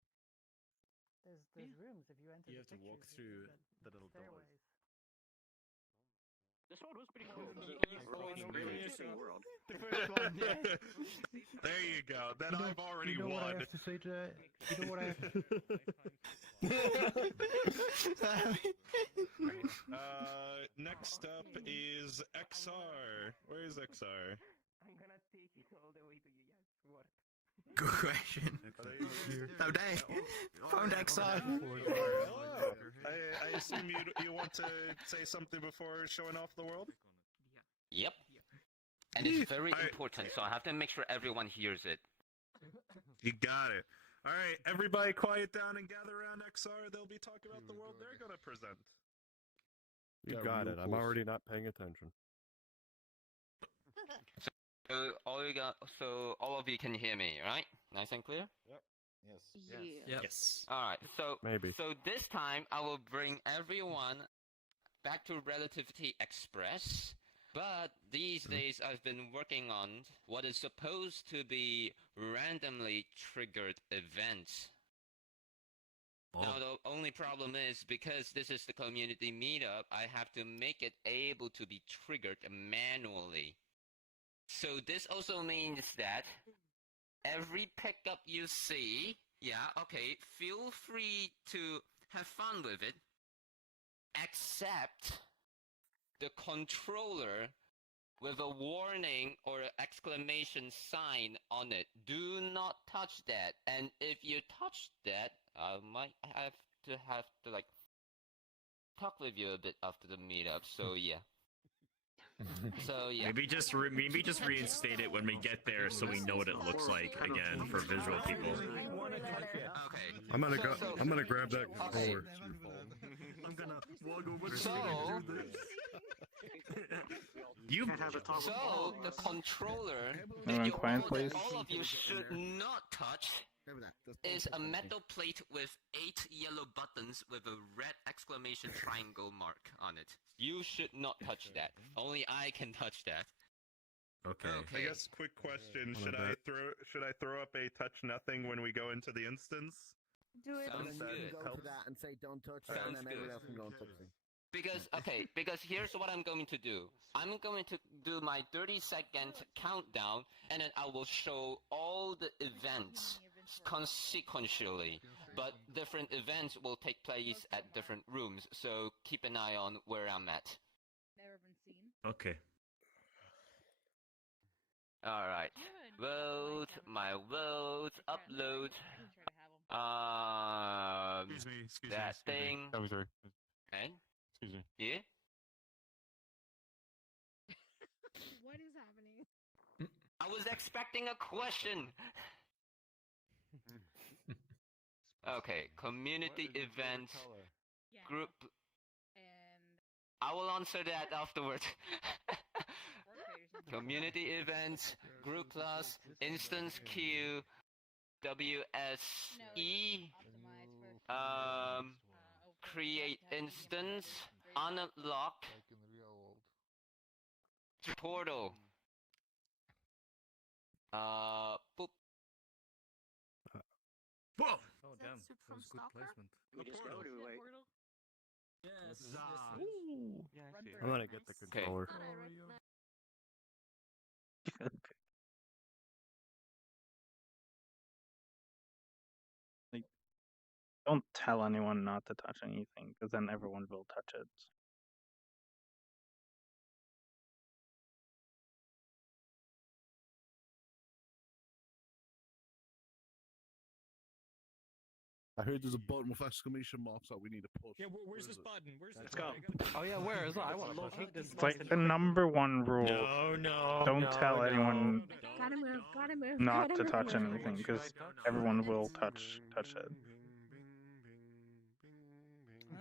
There's rooms if you enter. You have to walk through the little doors. This one was pretty cool. Really interesting world. The first one, yeah. There you go. Then I've already you know won. What I have to say to that? You know what I have to Next up is XR. Where is XR? I'm gonna take it all the way to you guys. What? Good question. Oh, dang. Found XR. I assume you want to say something before showing off the world? Yep. And it's very important, so I have to make sure everyone hears it. You got it. All right, everybody quiet down and gather around XR. They'll be talking about the world they're going to present. You got it. I'm already not paying attention. So all of you can hear me, right? Nice and clear? Yep. Yes. Yep. Yes. All right. So Maybe. So this time I will bring everyone back to Relativity Express. But these days I've been working on what is supposed to be randomly triggered events. Now the only problem is because this is the community meetup, I have to make it able to be triggered manually. So this also means that every pickup you see, feel free to have fun with it, except the controller with a warning or an exclamation sign on it. Do not touch that. And if you touch that, I might have to like talk with you a bit after the meetup. So yeah. So yeah. Maybe just reinstate it when we get there, so we know what it looks like again for visual people. Okay. I'm gonna grab that controller. I'm gonna walk over So, so the controller that you quiet, please. all of you should not touch is a metal plate with 8 yellow buttons with a red exclamation triangle mark on it. You should not touch that. Only I can touch that. Okay. I guess quick question: should I throw up a touch nothing when we go into the instance? Do it. Sounds good. Go to that and say don't touch it, and Sounds then good. everyone else can go and touch it. Because here's what I'm going to do. I'm going to do my 30-second countdown, and then I will show all the events consequentially. But different events will take place at different rooms, so keep an eye on where I'm at. Never been seen. Okay. Alright. Vote, my vote, upload. Excuse me. That thing. Oh, sorry. And? Excuse me. Yeah? What is happening? I was expecting a question! Okay, community event, group... I will answer that afterwards. Community events, group plus, instance queue, WSE, create instance, unlock, portal. Boop. Whoa! Oh damn, that was good placement. We just go to wait. Yes. Ooh. I'm gonna get the controller. Like, don't tell anyone not to touch anything, because then everyone will touch it. I heard there's a button with exclamation marks that we need to push. Yeah, where's this button? Where's this Let's go. Oh yeah, where is it? I want to push it. It's like the #1 rule. Don't tell anyone Gotta move, gotta move. not gotta to touch move. anything, because everyone will touch it. I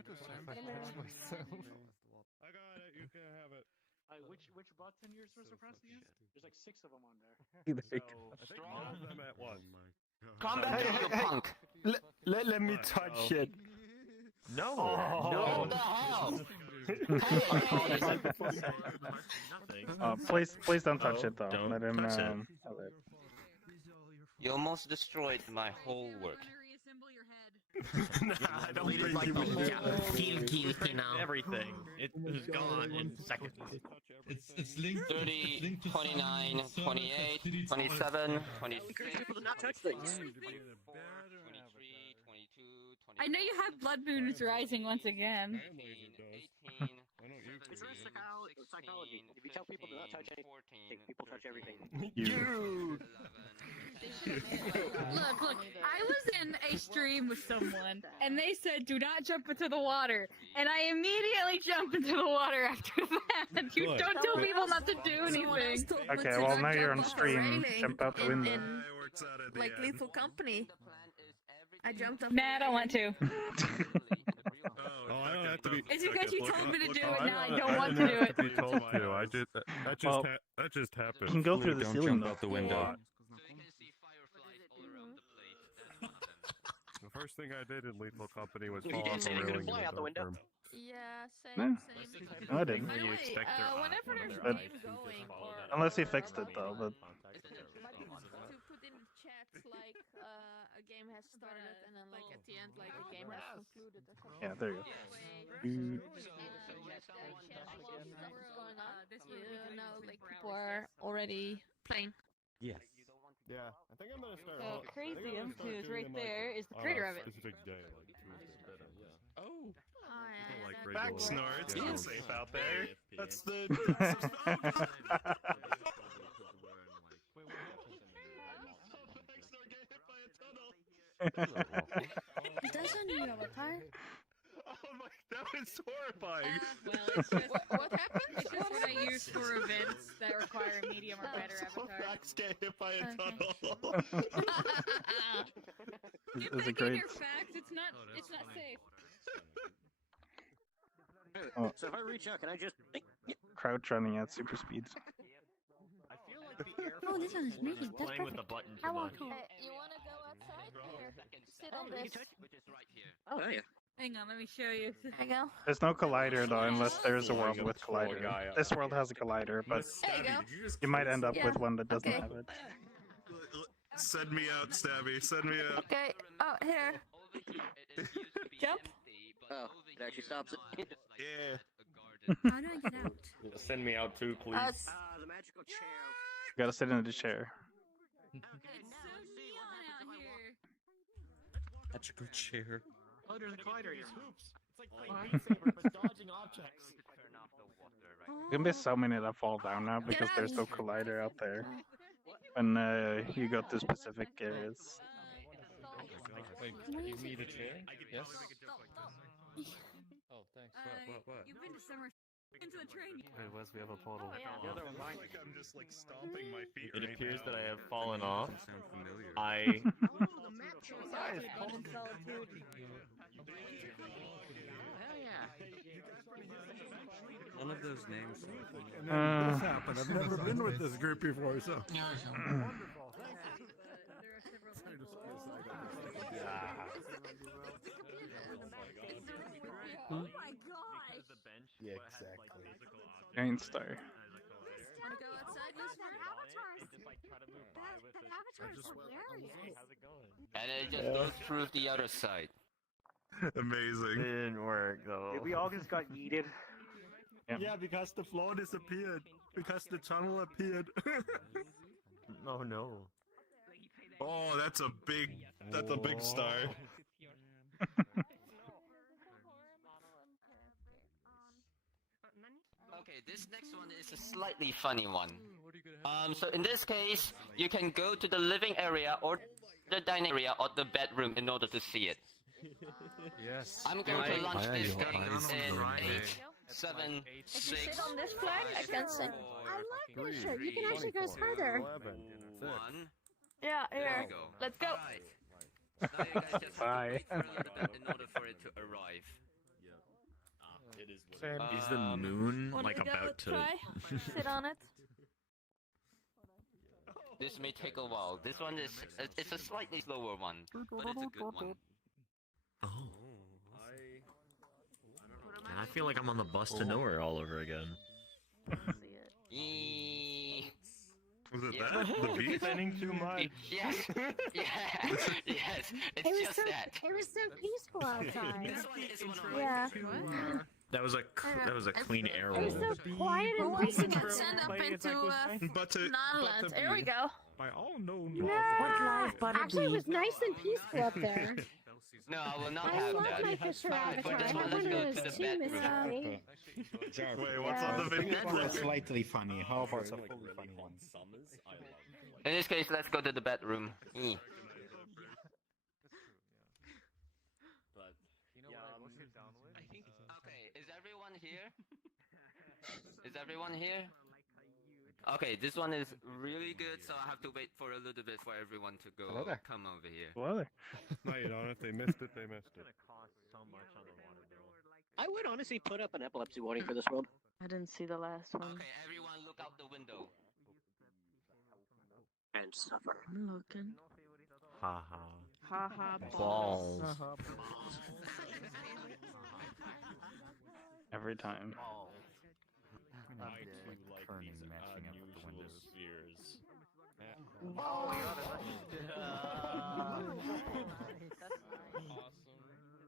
just myself. I got it. You can have it. Which button you're supposed to press again? There's like 6 of them on there. All of them at once. Come back to the punk! Let me touch it. No. What the hell? Please don't touch it though. Don't Let him touch it. have it. You almost destroyed my whole work. I don't think like you the would whole feel guilty now. everything. It was gone in seconds. It's linked. 30, 29, 28, 27, 26, People to not touch things. 23, 22, 23. I know you have blood moons rising once again. 18, It's psychology. If you tell people to not touch anything, people touch everything. You. Look, I was in a stream with someone, and they said, do not jump into the water. And I immediately jumped into the water after that. You What? don't tell people not to do anything. Okay, well now you're on stream. Jump out the window. Like Lethal Company. I jumped up. Nah, I don't want to. Oh, I don't have to be. It's because you told me to do it, now I I don't want to do have it. to be told to. I did. That just Well, that just happened. You can go through the Don't ceiling jump though. out the window. So you can see fireflies all around the plate. The first thing I did in Lethal Company was You fall didn't off say a you're gonna railing in fly a out the dark window? room. Yeah, No, same. I didn't. You expect their Whenever one of there's their But- games going, or Unless he fixed it though, but to put in the chat like a game has started and then like at the end like a game has concluded or something. yeah, there you go. You know, like people are already playing. Yes. Yeah, I think I'm gonna start. So Crazy M2 is right doing them, there, like, is the on creator a of it. Specific day, like Tuesday. Yeah. Oh. PhaxeNor, it's not safe out there. That's the. Doesn't your avatar? Oh my, that was horrifying. Well, it's just What happened? it's just what I use for events that require a medium or better avatar. Fax get hit by a tunnel. Get It's a back in great. your facts. It's not safe. Oh. So if I reach out, can I just... Crouch running at super speed. Oh, this one is me. That's Playing with the perfect. button I too want much. to. You wanna go outside? Here, sit on you this. can touch Which is right here. Oh, yeah. Hang on, let me show you. There you go. There's no collider though, unless there's a world with collider. This world has a collider, but There you go. you might end up Yeah, with one that doesn't okay. have it. Send me out, Stabby. Send me out. Okay. Oh, here. Jump. Oh, it actually stops it. Yeah. How do I get out? Send me out too, please. The magical chair. You gotta sit in the chair. It's so neon out here. Magical chair. Oh, there's a collider here. It's like playing What? Beat Saber, but dodging objects. There's gonna be so many that fall down now because there's no collider out there. When you go to specific areas. Wait, you need a chair? Yes? Oh, thanks. What? You've been to summer into the train. Wait, Wes, we have a total. Like I'm just like stomping my feet. It right appears now. that I have fallen off. Sound familiar. I. None of those names. This happened. I've never been with this group before, so. Oh my gosh! Yeah, exactly. Giant star. Wanna go outside, Lucifer? And it just goes through the other side. Amazing. Didn't work though. We all just got yeeted. Yeah, because the floor disappeared. Because the tunnel appeared. Oh no. Oh, that's a big star. Okay, this next one is a slightly funny one. So in this case, you can go to the living area or the dining area or the bedroom in order to see it. Yes. I'm going to launch this Hi, thing guys. in Right. 8, 7, If you 6, sit on this flag, I can sing. I like this shirt. You can actually go further. 1. Yeah, There here. we go. Let's go. Right. Now you guys just have to Bye. wait for a little bit in order for it to arrive. Is the moon Wanna like go about to? try? Sit on it. This may take a while. This one is it's a slightly slower one, but it's a good one. Oh. And I feel like I'm on the bus to nowhere all over again. Was it Yeah. that? The beat? Spending too much. Yes, yes, it's just that. It was so peaceful outside. This one is one of my Yeah. favorite. That was a clean air It was roll. so quiet and We peaceful. can send up into But to non-land. Here we go. By all known No, actually, it was nice and peaceful up there. No, I will not I have love that. my Fisher Fine, for avatar. this I one, have let's one go of to those the too, Miss bedroom. Sally. wait, what's on the video? That's slightly funny. How about a fully funny one? In this case, let's go to the bedroom. But Okay, is everyone here? Is everyone here? Okay, this one is really good, so I have to wait for a little bit for everyone to go Hello there. come over here. Well, No, you don't. If they missed it, they missed it. I would honestly put up an epilepsy warning for this world. I didn't see the last one. Okay, everyone look out the window. And suffer. I'm looking. Haha. Haha. Balls. every time. I too like these unusual spheres.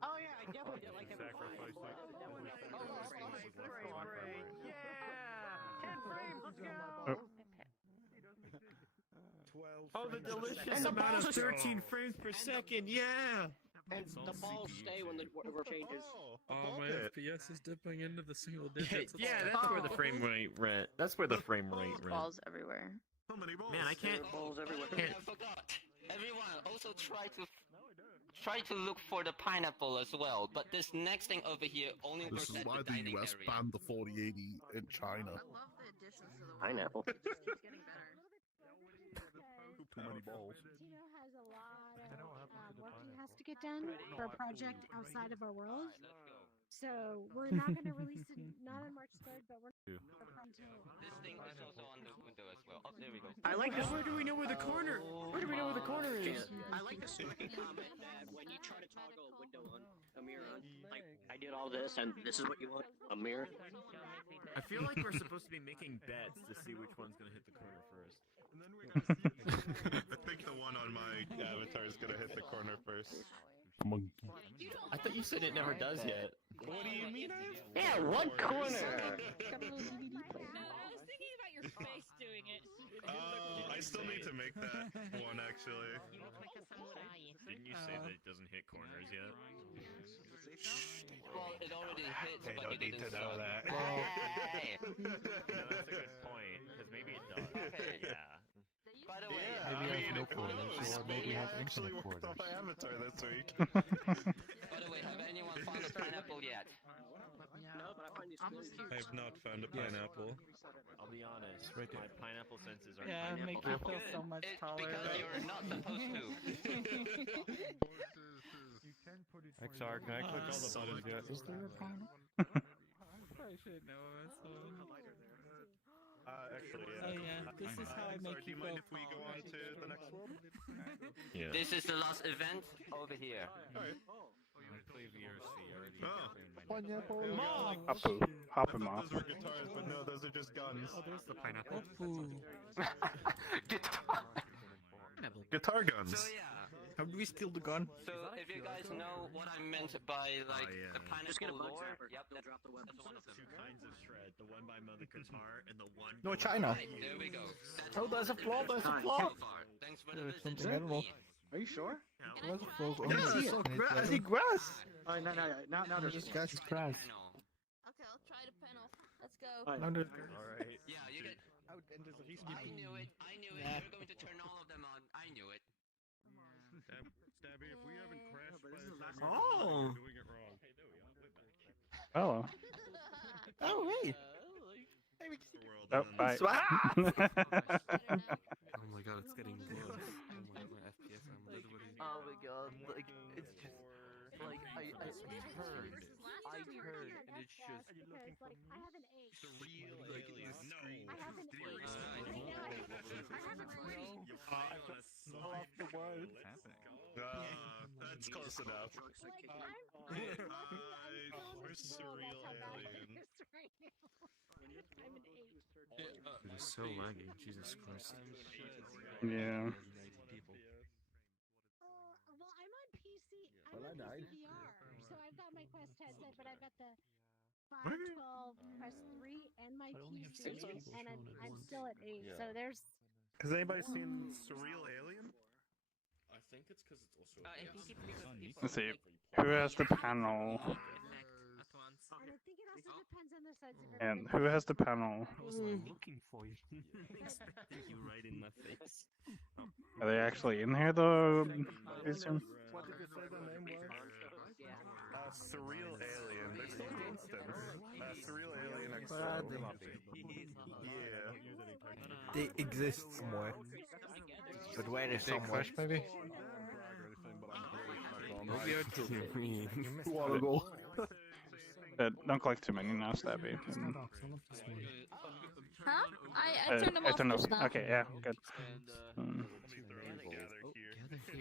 Oh yeah, I definitely did like that. Sacrifice it. Yeah! 10 frames, let's go! 12 Oh, the frames per delicious second. amount of 13 frames per second, yeah! And the balls stay when the world changes. Oh, my FPS is dipping into the single digits. Yeah, that's where the frame rate went. That's where the frame rate went. Balls everywhere. So many balls. Man, I can't. Balls everywhere. I forgot. Everyone also try to look for the pineapple as well. But this next thing over here only This works is at why the the dining US area. banned the 4080 in China. Pineapple. Too many balls. Tino has a lot of work he has to get done for a project outside of our world. So we're not going to release it not on March 3rd, but we're This thing is also on the window as well. Oh, there we go. I like this. Where do we know where the corner? Where do we know where the corner is? I like the snarky comment that when you try to toggle a window on, a mirror on, like, I did all this and this is what you want, a mirror. I feel like we're supposed to be making bets to see which one's gonna hit the corner first. I think the one on my avatar is gonna hit the corner first. Monkey. I thought you said it never does yet. What do you mean? Yeah, one corner. No, I was thinking about your face doing it. I still need to make that one actually. Didn't you say that it doesn't hit corners yet? Well, it already hit, They but don't you need to didn't know stop. that. Hey. No, that's a good point. Because maybe it does. Yeah. By the way, Maybe I have no who corners, knows? or maybe I have actually infinite worked on corners. my avatar this week. by the way, have anyone found a pineapple yet? No, but I find these really cute. I have not found a pineapple. I'll be honest. Right there. My pineapple senses are Yeah, pineapple. make you feel so much It's taller. because you're not supposed to. XR, can I click all the buttons yet? Is there a pineapple? I should know this one. Actually, Oh yeah, this is how I Sorry, make do you you mind feel if we go on to the next world? Yeah. This is the last event over here. Alright. I play VRC already. Pineapple. Hopper I him thought off. those were guitars, but no, those are just guns. Oh, there's the pineapple. Guitar guns. So yeah. How do we steal the gun? So if you guys know what I meant by like the Just get a pineapple bug lore, zapper. yep, They'll drop the weapons. that's one of them. Two kinds of shred. The one by the guitar and the one. No, China. Right, there we go. That's Oh, there's a flaw, there's a so flaw. far. Thanks for the There's visit. something animal. Are you sure? There's a flaw. Yeah, I saw I see grass. Oh, no, now there's Just grass is grass. Okay, I'll try the panel. Let's go. Now there's Alright. Yeah, you get. I knew it. I knew it. Yeah. You're going to turn all of them on. I knew it. Stabby, if we haven't crashed by a second, Oh. we're doing it wrong. Oh. Oh, hey. Oh, bye. Oh my god, it's getting close. Oh my god, my FPS, I'm literally... Oh my god, like, it's just, like, I turned, and it's just... Because, like, I have an 8. Like, no. I have an 8. I have a 3. Off the words. That's close enough. Where's surreal alien? I'm an 8. It is so laggy, Jesus Christ. Yeah. Well, I'm on PC. I'm Well, I on died. PC VR, so I've got my Quest headset, but I've got the 512 Quest 3 and my PC, and I'm still at 8. So there's. Has anybody seen Surreal Alien? I think it's because it's also... I think it's because people Let's see. Who has the panel? And I think it also depends on the size of your. And who has the panel? I was looking for you. Expecting you right in my face. Are they actually in here though? I assume? What did you say the name was? Surreal Alien. There's still an instance. Surreal Alien Extra. Yeah. They exist somewhere. But where is They somewhere? crash maybe? Maybe I took A while ago. Don't collect too many now, Stabby. Huh? I turned them I off turned just now. Okay, yeah, good.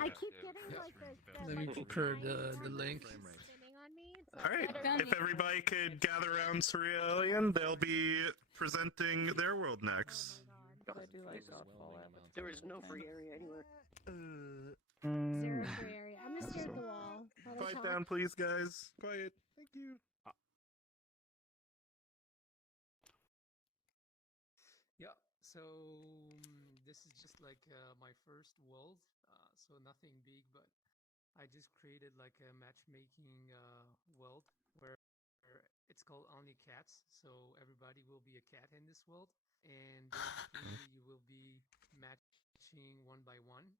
I keep getting like the Let me book her the link. spinning on me. Alright, if everybody could gather around Surreal Alien, they'll be presenting their world next. There is no free area anywhere. Zero free area. I'm gonna stare at the wall. while they Quiet talk. down, please, guys. Quiet. Thank you. Yeah, so this is just like my first world, so nothing big, but I just created like a matchmaking world where it's called Only Cats. So everybody will be a cat in this world, and basically you will be matching one by one.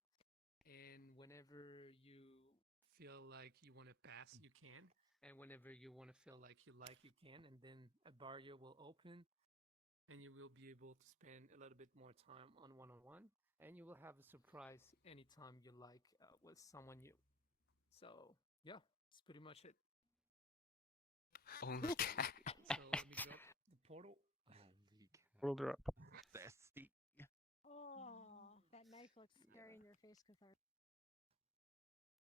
And whenever you feel like you want to pass, you can. And whenever you want to feel like, you can. And then a barrier will open, and you will be able to spend a little bit more time on one-on-one. And you will have a surprise anytime you like with someone new. So yeah, that's pretty much it. Only cat. So let me drop the portal. Portal drop. Oh, that knife looks scary in your face, Cathar.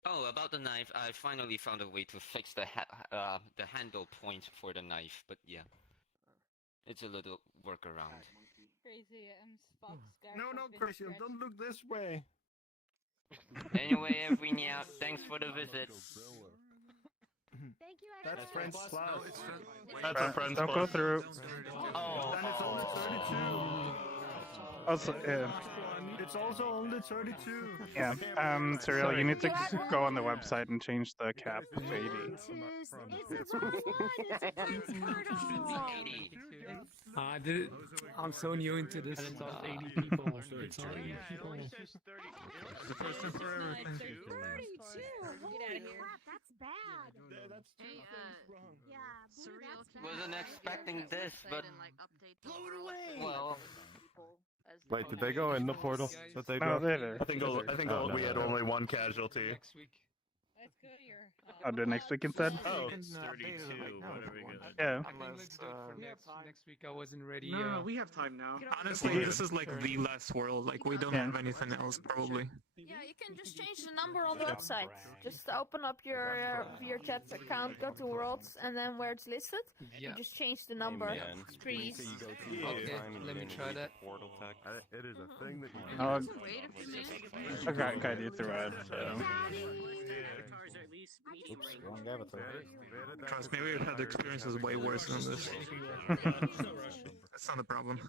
Oh, about the knife, I finally found a way to fix the handle point for the knife, but yeah. It's a little workaround. Crazy, Spock's guy. No, Christian, don't look this way. Anyway, every out. Thanks for the visit. Thank you, That's Extra. Friends Plus. That's a Friends Don't Plus. go through. Oh. And it's only 32. Also, It's also only 32. yeah. Cyril, you need to go on the website and change the cap to 80. It's the wrong one. It's a Friends portal. I'm so new into this. And it's all 80 people. It's all 80 people. The first time for everything. 32. Holy crap, that's bad. That's two things wrong. Yeah, Blue, that's bad. Wasn't expecting this, but Blow it away. well. Wait, did they go in the portal that they No, dropped? they're I think we had only one casualty. Next week. Let's go to your. I'll do it next week instead. Oh, 32. Whatever you got. Yeah. I think let's do it for next week. I wasn't ready. No, we have time now. Honestly, this is like the last world. Like, we don't have anything else, probably. Yeah, you can just change the number on the website. Just open up your VRChat account, go to Worlds, and then where it's listed, you just change the number. It's pretty easy. Okay, let me try that. It is a thing that you I'll guide you through it. So. Oops, wrong avatar. Trust me, we've had experiences way worse than this. That's not a problem.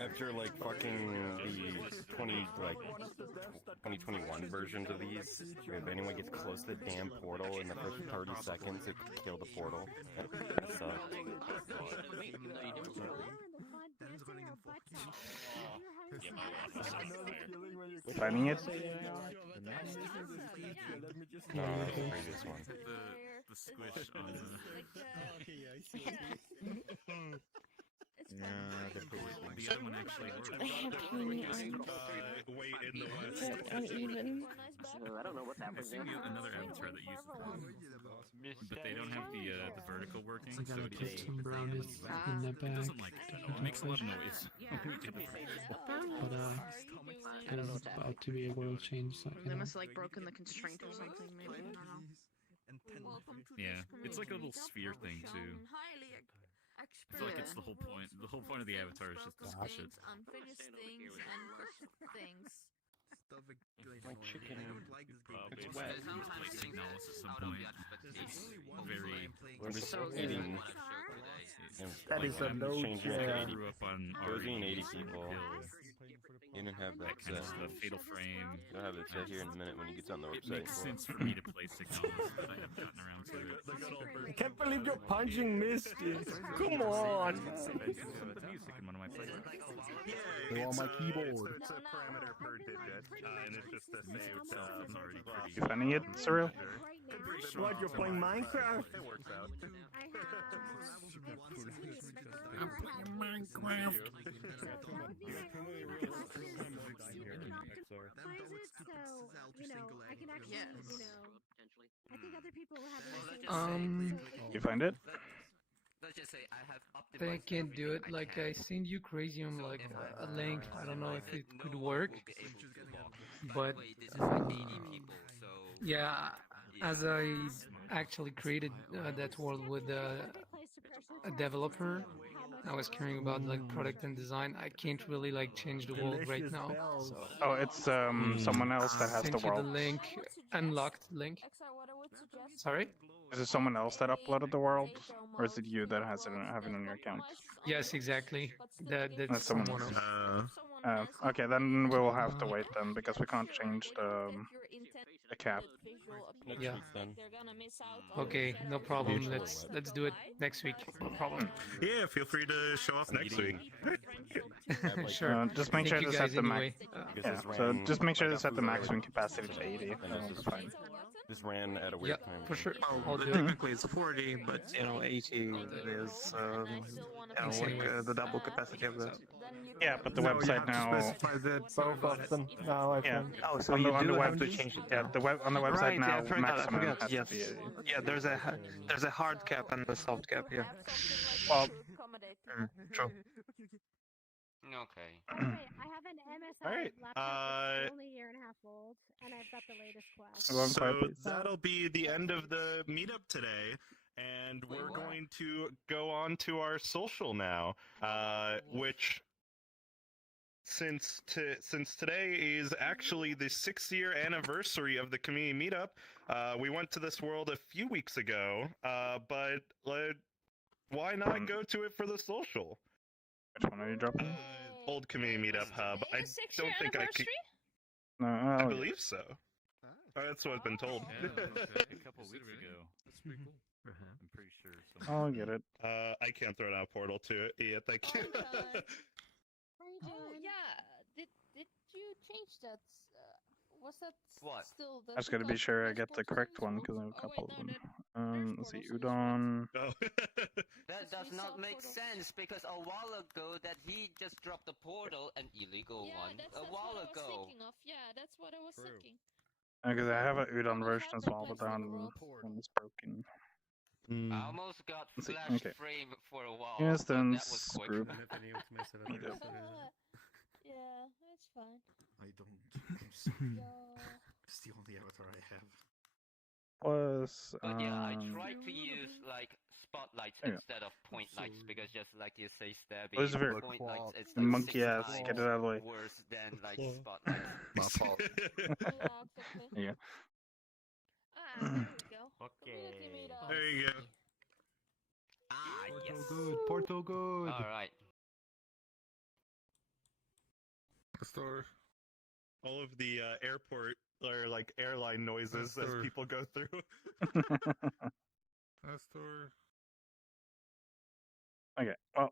After like fucking the 2021 versions of these, if anyone gets close to the damn portal in the first 30 seconds, it could kill the portal. So. Finding it? No, that's the previous one. The squish on No, the previous one. the other one actually works. Wait in the west. Uneven. I don't know what that I've was. seen another avatar that uses it, but they don't have the vertical working, I so gotta it put some brownies in the it bag. doesn't like it. It makes a lot of noise. But it is about to be a world change. So, They must have like broken the constraint or something, maybe. I don't know. Yeah, it's like a little sphere thing too. I feel like it's the whole point. The whole point of the avatar is just to squish it. Unfinished things and cursed things. My chicken. It's wet. Place signals at some point. It's very. We're just eating. That is a no I joke. grew up on There was eating 80 RE people. Hills. You didn't have that That kind of set. stuff. Fatal Frame. You'll have it set here in a minute when you get on the It website. makes sense for me to play signals, but I haven't gotten around to it. I can't believe you're punching Misty. Come on. The music in one of my playlists. They want my keyboard. It's a parameter per digit, and it's just the Music same itself is already pretty. You finding it, Cyril? What, you're playing Minecraft? It works out. Minecraft. I can actually, I think other people will have You find it? Let's just say I have They optimized can't do it. everything I Like can. I sent you Crazium like a link. I don't know if it could work, but yeah, as I actually created that world with a developer, I was caring about like product and design. I can't really like change the world right now. So Oh, it's someone else that has sent the you the world. link, unlocked link. Sorry. Is it someone else that uploaded the world, or is it you that has it have it on your account? Yes, exactly. That's That's someone someone else. Okay, then we'll have to wait then because we can't change the a cap. Yeah. They're gonna miss out on Okay, no problem. Let's do it next week. No problem. Yeah, feel free to show off next week. Sure. Just make Thank sure you to guys set the max. anyway. Yeah, so just make sure to set the maximum capacity to 80. That's fine. This ran at a weird time. For sure. Well, I'll do it. technically it's 40, but you know, 80 is the double capacity of that. Yeah, but the No, website you have now. To specify that. Both of them now, I Yeah. think. Oh, so on the, you on do the have web, to change it. Yeah, on the website Right, now, yeah, I forgot, maximum has yes. to be 80. Yeah, there's a hard cap and a soft cap. Yeah. Well, true. Okay. Okay, I have an MSI Alright, laptop that's only a year and a half old, and I've got the latest class. So that'll be the end of the meetup today, and we're going to go on to our social now, which since today is actually the 6-year anniversary of the community meetup, we went to this world a few weeks ago, but why not go to it for the social? Which one are you dropping? Old community meetup hub. I don't think I could. No, I believe so. That's what I've been told. Yeah, a couple weeks ago. That's pretty cool. I'm pretty sure. I'll get it. I can't throw down a portal to it. Yeah, thank you. Oh yeah, did you change that? Was that What? still? I just gotta be sure I get the correct one because I have a couple of them. Let's see, Udon. Oh. That does not make sense because a while ago that he just dropped the portal, an illegal one, that's a while what I was ago. thinking of. Yeah, that's what I was thinking. Because I have an Udon version as well, but that one is broken. I almost got Let's see, flash okay. frame for a while. Instance group. Yeah, that's fine. I don't. It's the only avatar I have. Plus, But yeah, I tried to use like spotlights instead of point lights because just like you say, Stabby, Those are very point lights it's the like monkey 6 ass. times Get it out of the way. worse than like spotlights. My fault. Yeah. There we go. Okay. There you go. Ah, yes. Portal good. All right. All of the airport or like airline noises as people go through. Okay, well,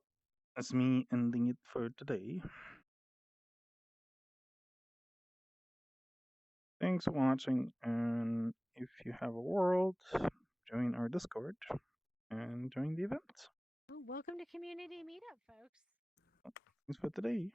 that's me ending it for today. Thanks for watching, and if you have a world, join our Discord and join the event. Oh, welcome to Community Meetup, folks. Thanks for today.